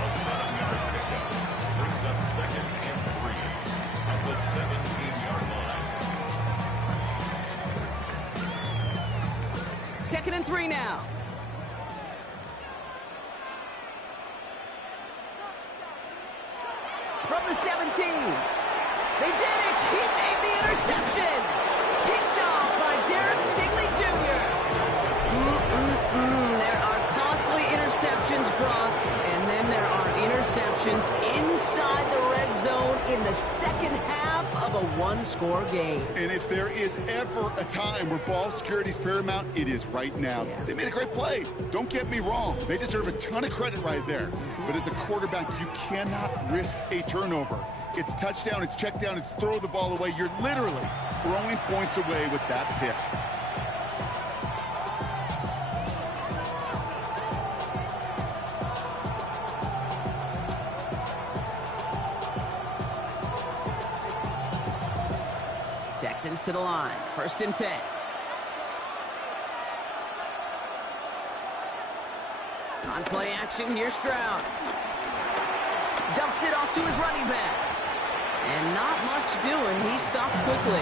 A 7-yard pickup brings up 2nd and 3 at the 17-yard line. 2nd and 3 now. From the 17. They did it! He made the interception! Picked off by Derek Stingley Jr. There are costly interceptions, Brock, and then there are interceptions inside the red zone in the 2nd half of a 1-score game. And if there is ever a time where ball security is paramount, it is right now. Yeah. They made a great play. Don't get me wrong. They deserve a ton of credit right there. But as a quarterback, you cannot risk a turnover. It's touchdown, it's check down, it's throw the ball away. You're literally throwing points away with that pick. Texans to the line. 1st and 10. On play action, here's Stroud. Dumps it off to his running back. And not much doing. He stopped quickly.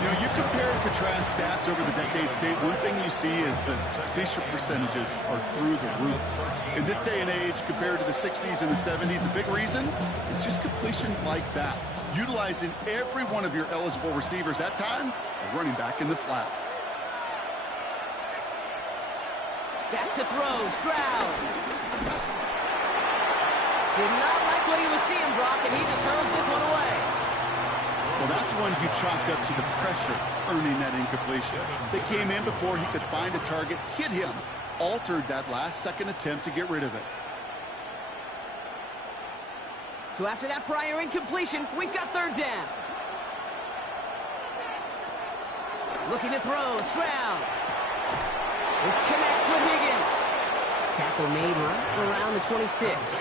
You know, you compare and contrast stats over the decades, Kate. One thing you see is that completion percentages are through the roof. In this day and age, compared to the 60s and the 70s, a big reason is just completions like that. Utilizing every one of your eligible receivers. That time, a running back in the flat. Back to throw, Stroud. Did not like what he was seeing, Brock, and he just hurls this one away. Well, that's one you chalk up to the pressure earning that incompletion. They came in before he could find a target, hit him, altered that last-second attempt to get rid of it. So after that prior incompletion, we've got 3rd down. Looking to throw, Stroud. This connects with Higgins. Tackle made right around the 26.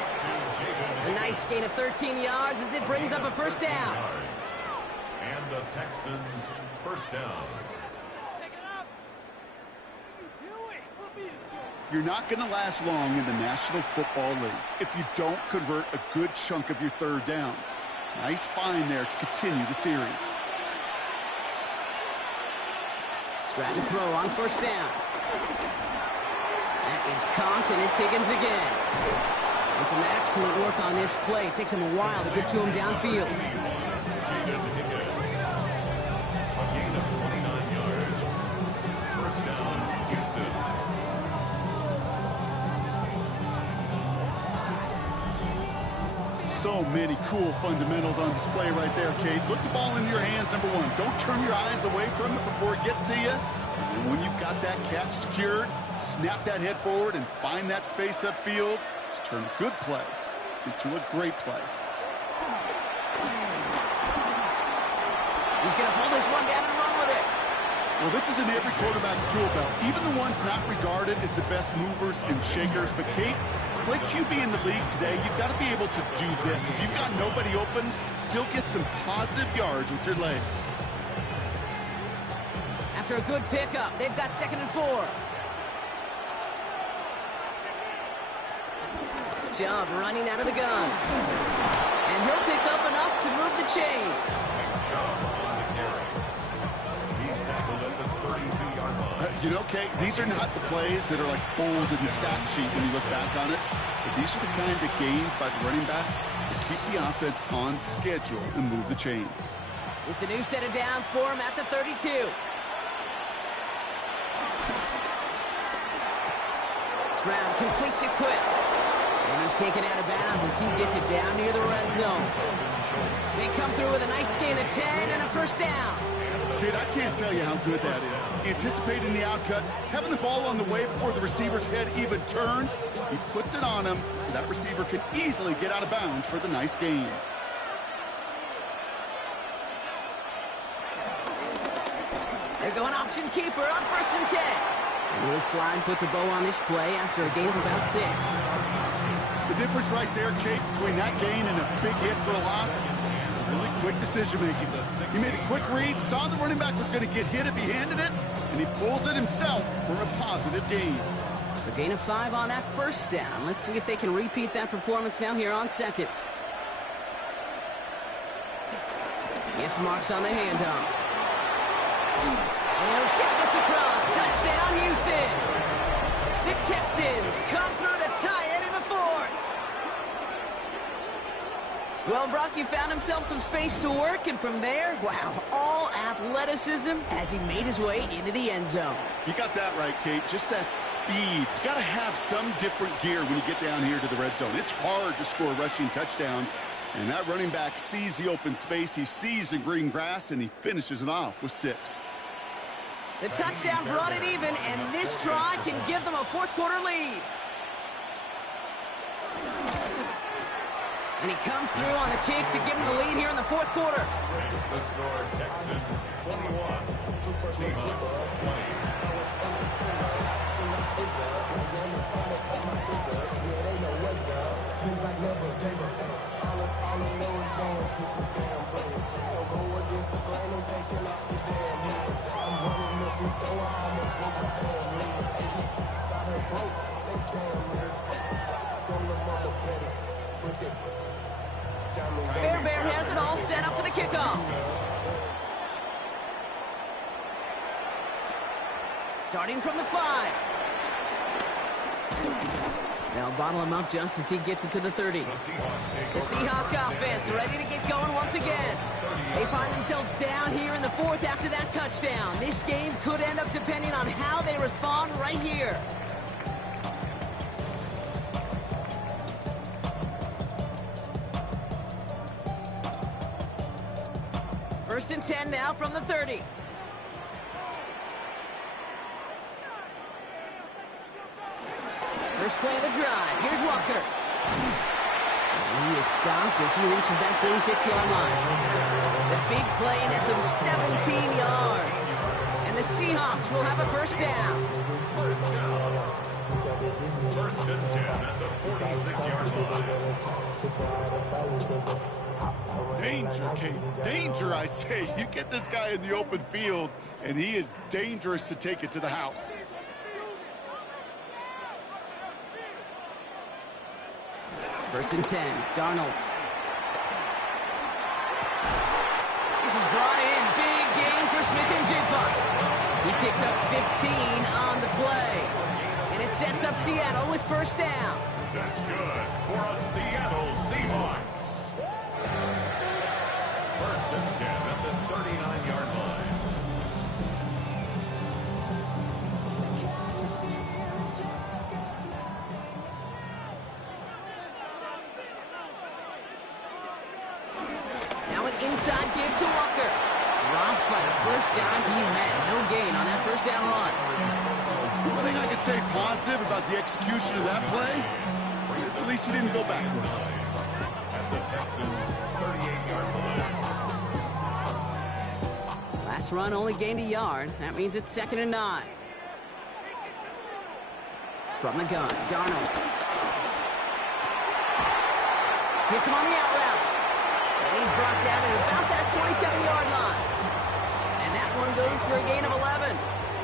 A nice gain of 13 yards as it brings up a 1st down. And the Texans first down. You're not going to last long in the National Football League if you don't convert a good chunk of your 3rd downs. Nice find there to continue the series. Stratton throw on 1st down. That is caught, and it's Higgins again. And some excellent work on this play. It takes him a while to get to him downfield. A gain of 29 yards. First down, Houston. So many cool fundamentals on display right there, Kate. Put the ball in your hands, number one. Don't turn your eyes away from it before it gets to you. And when you've got that catch secured, snap that head forward and find that space upfield to turn a good play into a great play. He's going to pull this one down and run with it. Well, this is in every quarterback's tool belt, even the ones not regarded as the best movers and shakers. But, Kate, to play QB in the league today, you've got to be able to do this. If you've got nobody open, still get some positive yards with your legs. After a good pickup, they've got 2nd and 4. Job running out of the gun. And he'll pick up enough to move the chains. He's tackled at the 32-yard line. You know, Kate, these are not the plays that are like bold in the stat sheet when you look back on it. But these are the kind of gains by the running back that keep the offense on schedule and move the chains. It's a new set of downs for him at the 32. Stroud completes it quick. And he's taken out of bounds as he gets it down near the red zone. They come through with a nice gain of 10 and a first down. Kid, I can't tell you how good that is. Anticipating the outcut, having the ball on the way before the receiver's head even turns, he puts it on him so that receiver can easily get out of bounds for the nice gain. They're going option keeper on 1st and 10. And this slide puts a bow on this play after a gain of about 6. The difference right there, Kate, between that gain and a big hit for a loss, really quick decision-making. He made a quick read, saw the running back was going to get hit if he handed it, and he pulls it himself for a positive gain. So gain of 5 on that first down. Let's see if they can repeat that performance now here on 2nd. Gets marks on the handoff. And he'll get this across. Touchdown, Houston. The Texans come through to tie it in the 4th. Well, Brock, you found himself some space to work, and from there, wow, all athleticism as he made his way into the end zone. You got that right, Kate. Just that speed. You got to have some different gear when you get down here to the red zone. It's hard to score rushing touchdowns, and that running back sees the open space, he sees the green grass, and he finishes it off with 6. The touchdown brought it even, and this try can give them a 4th quarter lead. And he comes through on the kick to give him the lead here in the 4th quarter. It's the score, Texans 21, Seahawks 20. Fairbairn has it all set up for the kickoff. Starting from the 5. They'll bottle him up just as he gets it to the 30. The Seahawks offense ready to get going once again. They find themselves down here in the 4th after that touchdown. This game could end up depending on how they respond right here. First and 10 now from the 30. First play of the drive. Here's Walker. And he is stopped as he reaches that 46-yard line. The big play nets him 17 yards. And the Seahawks will have a first down. First and 10 at the 46-yard line. Danger, Kate. Danger, I say. You get this guy in the open field, and he is dangerous to take it to the house. First and 10, Darnold. This is brought in. Big gain for Smith-Njigba. He picks up 15 on the play. And it sets up Seattle with first down. That's good for a Seattle Seahawks. First and 10 at the 39-yard line. Now an inside give to Walker. Dropped by the first guy he met. No gain on that first down run. One thing I could say positive about the execution of that play is at least he didn't go backwards. At the Texans 38-yard line. Last run only gained a yard. That means it's 2nd and 9. From the gun, Darnold. Hits him on the out route. And he's brought down at about that 27-yard line. And that one goes for a gain of 11.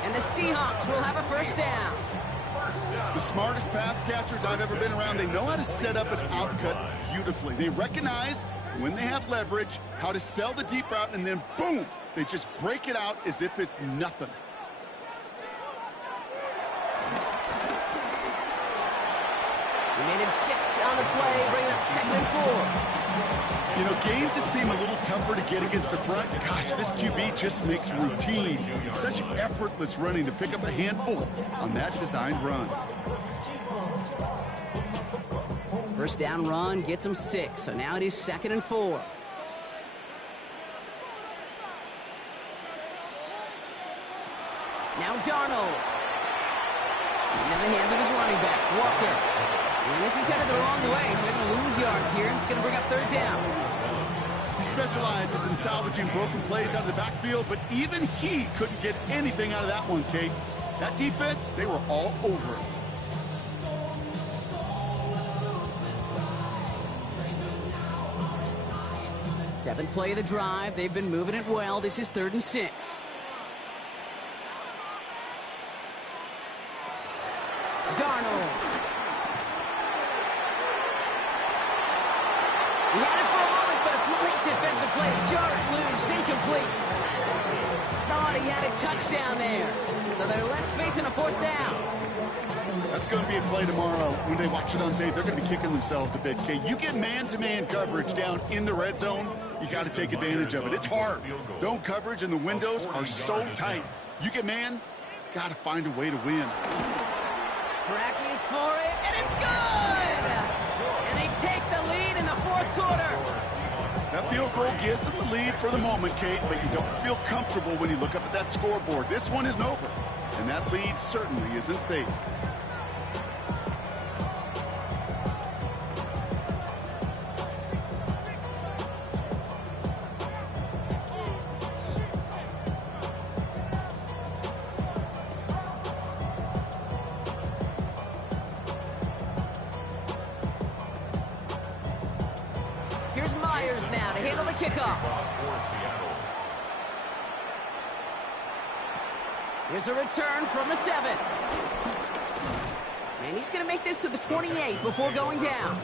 And the Seahawks will have a first down. The smartest pass catchers I've ever been around, they know how to set up an outcut beautifully. They recognize when they have leverage, how to sell the deep route, and then boom, they just break it out as if it's nothing. We made him 6 on the play, bringing up 2nd and 4. You know, games that seem a little tougher to get against the front, gosh, this QB just makes routine. Such effortless running to pick up a handful on that designed run. First down run gets him 6, so now it is 2nd and 4. Now Darnold. Into the hands of his running back, Walker. And this is headed the wrong way. They're going to lose yards here, and it's going to bring up 3rd down. He specializes in salvaging broken plays out of the backfield, but even he couldn't get anything out of that one, Kate. That defense, they were all over it. Seventh play of the drive. They've been moving it well. This is 3rd and 6. Darnold. He had it for a moment, but a great defensive play to jar it loose. Incomplete. Thought he had a touchdown there. So they're left facing a 4th down. That's going to be a play tomorrow. When they watch it on tape, they're going to be kicking themselves a bit, Kate. You get man-to-man coverage down in the red zone, you got to take advantage of it. It's hard. Zone coverage and the windows are so tight. You get man, got to find a way to win. Cracking for it, and it's good! And they take the lead in the 4th quarter. That field goal gives them the lead for the moment, Kate, but you don't feel comfortable when you look up at that scoreboard. This one isn't over, and that lead certainly isn't safe. Here's Myers now to handle the kickoff. Here's a return from the 7. And he's going to make this to the 28 before going down.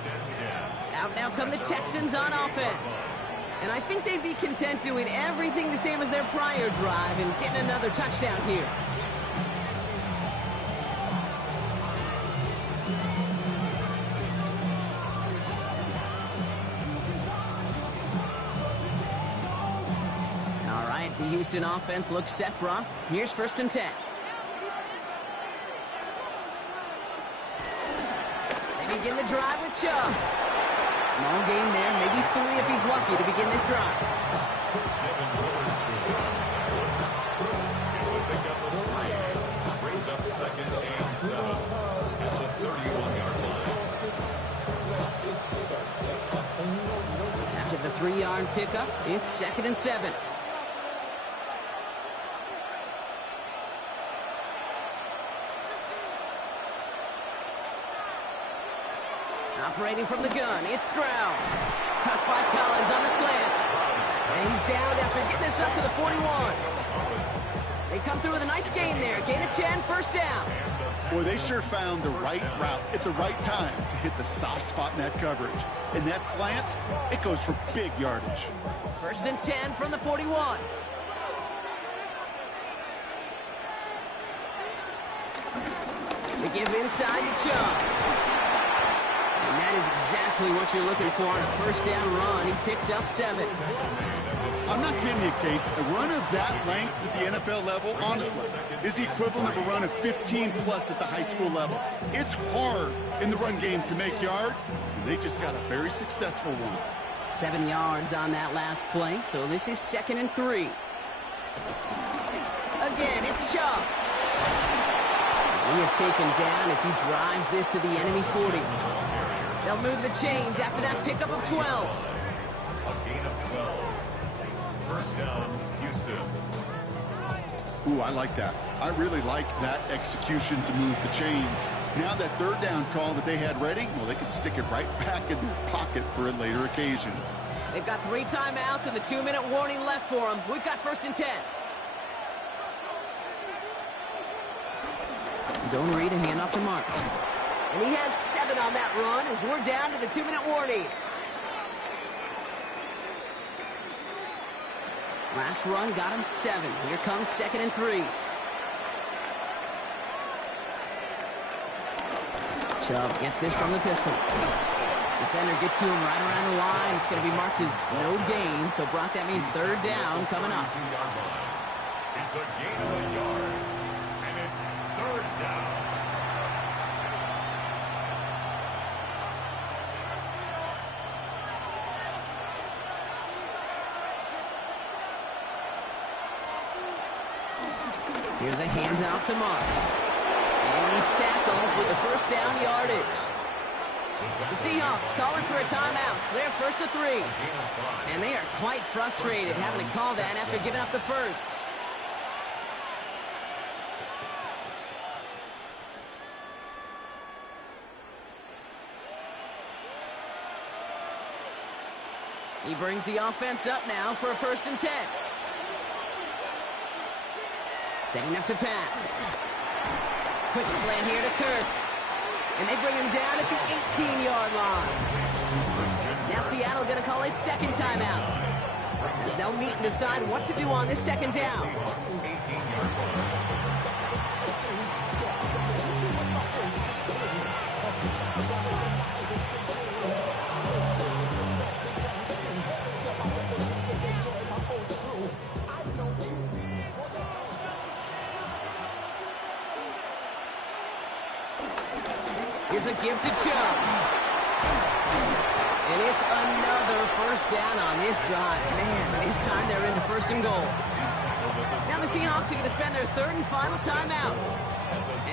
Out now come the Texans on offense. And I think they'd be content doing everything the same as their prior drive and getting another touchdown here. The Houston offense looks set, Brock. Here's 1st and 10. They begin the drive with Chubb. Small gain there, maybe 3 if he's lucky to begin this drive. Brings up 2nd and 7 at the 31-yard line. After the 3-yard pickup, it's 2nd and 7. Operating from the gun, it's Stroud. Cut by Collins on the slant. And he's down after getting this up to the 41. They come through with a nice gain there. Gain of 10, 1st down. Boy, they sure found the right route at the right time to hit the soft spot in that coverage. And that slant, it goes for big yardage. 1st and 10 from the 41. They give inside to Chubb. And that is exactly what you're looking for on a 1st down run. He picked up 7. I'm not kidding you, Kate. A run of that length at the NFL level, honestly, is the equivalent of a run of 15-plus at the high school level. It's hard in the run game to make yards, and they just got a very successful one. 7 yards on that last play, so this is 2nd and 3. Again, it's Chubb. He is taken down as he drives this to the enemy 40. They'll move the chains after that pickup of 12. A gain of 12. 1st down, Houston. Ooh, I like that. I really like that execution to move the chains. Now that third down call that they had ready, well, they can stick it right back in their pocket for a later occasion. They've got 3 timeouts and the 2-minute warning left for them. We've got 1st and 10. Zone read and handoff to Marks. And he has 7 on that run as we're down to the 2-minute warning. Last run got him 7. Here comes 2nd and 3. Chubb gets this from the pistol. Defender gets to him right around the line. It's going to be marked as no gain. So, Brock, that means 3rd down coming up. It's a gain of a yard, and it's 3rd down. Here's a handout to Marks. And he's tackled with the 1st down yardage. The Seahawks calling for a timeout. So they're 1st and 3. And they are quite frustrated having to call that after giving up the 1st. He brings the offense up now for a 1st and 10. Setting up to pass. Quick slant here to Kirk. And they bring him down at the 18-yard line. Now Seattle going to call it 2nd timeout, as they'll meet and decide what to do on this 2nd down. Here's a give to Chubb. And it's another 1st down on this drive. Man, this time they're into 1st and goal. Now the Seahawks are going to spend their 3rd and final timeout.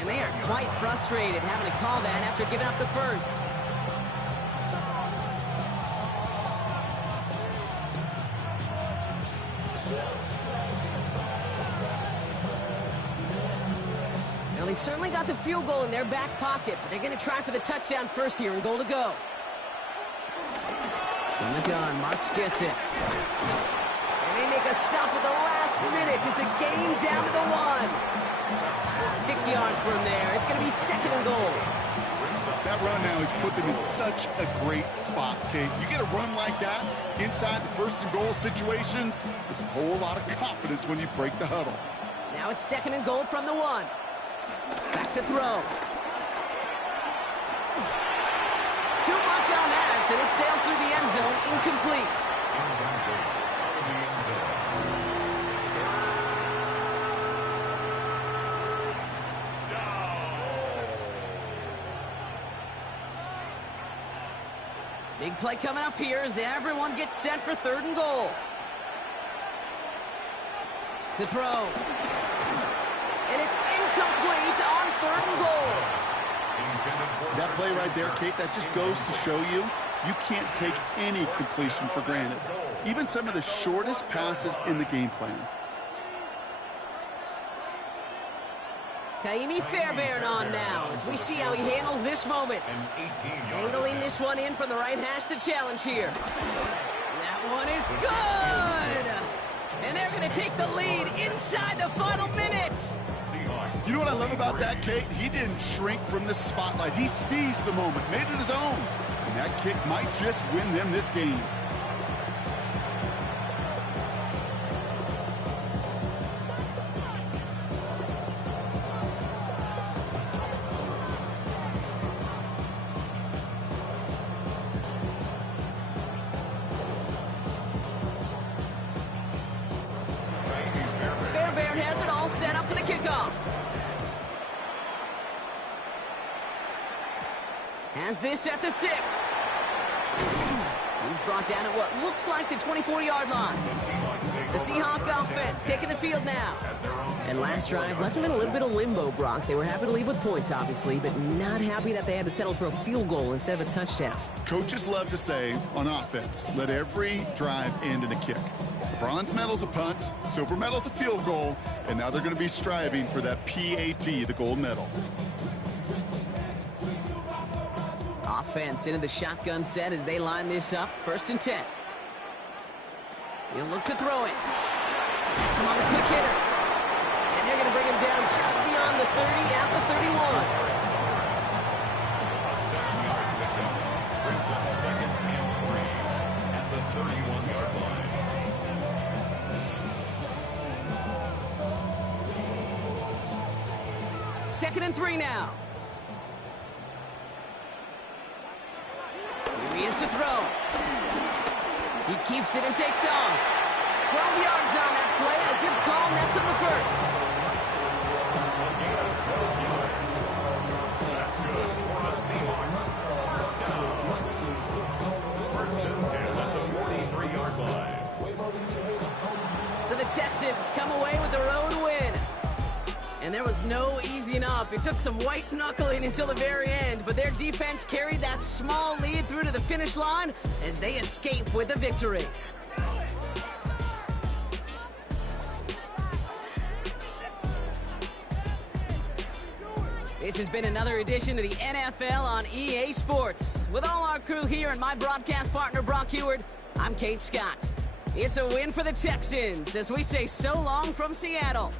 And they are quite frustrated having to call that after giving up the 1st. They've certainly got the field goal in their back pocket, but they're going to try for the touchdown first here and goal to go. From the gun, Marks gets it. And they make a stop at the last minute. It's a gain down to the 1. 6 yards from there. It's going to be 2nd and goal. That run now has put them in such a great spot, Kate. You get a run like that inside the 1st and goal situations, there's a whole lot of confidence when you break the huddle. Now it's 2nd and goal from the 1. Back to throw. Too much on that, and it sails through the end zone, incomplete. Big play coming up here as everyone gets set for 3rd and goal. To throw. And it's incomplete on 3rd and goal. That play right there, Kate, that just goes to show you can't take any completion for granted. Even some of the shortest passes in the game plan. Kaimi Fairbairn on now as we see how he handles this moment. Angling this one in from the right hash, the challenge here. That one is good! And they're going to take the lead inside the final minute. You know what I love about that, Kate? He didn't shrink from the spotlight. He seized the moment, made it his own. And that kick might just win them this game. Fairbairn has it all set up for the kickoff. Has this at the 6. He's brought down at what looks like the 24-yard line. The Seahawks offense taking the field now. And last drive left them in a little bit of limbo, Brock. They were happy to leave with points, obviously, but not happy that they had to settle for a field goal instead of a touchdown. Coaches love to say on offense, let every drive end in a kick. Bronze medal's a punt, silver medal's a field goal, and now they're going to be striving for that PAT, the gold medal. Offense into the shotgun set as they line this up. 1st and 10. He'll look to throw it. Gets him on the quick hitter. And they're going to bring him down just beyond the 30 at the 31. A 7-yard pickup brings up 2nd and 3 at the 31-yard line. Second and 3 now. Here he is to throw. He keeps it and takes off. 12 yards on that play. A good call. Nets him the first. A gain of 12 yards. That's good for the Seahawks. First down. 1st and 10 at the 43-yard line. So the Texans come away with the road win. And there was no easing up. It took some white knuckling until the very end, but their defense carried that small lead through to the finish line as they escape with a victory. This has been another edition of the NFL on EA Sports. With all our crew here and my broadcast partner, Brock Heward, I'm Kate Scott. It's a win for the Texans as we say so long from Seattle.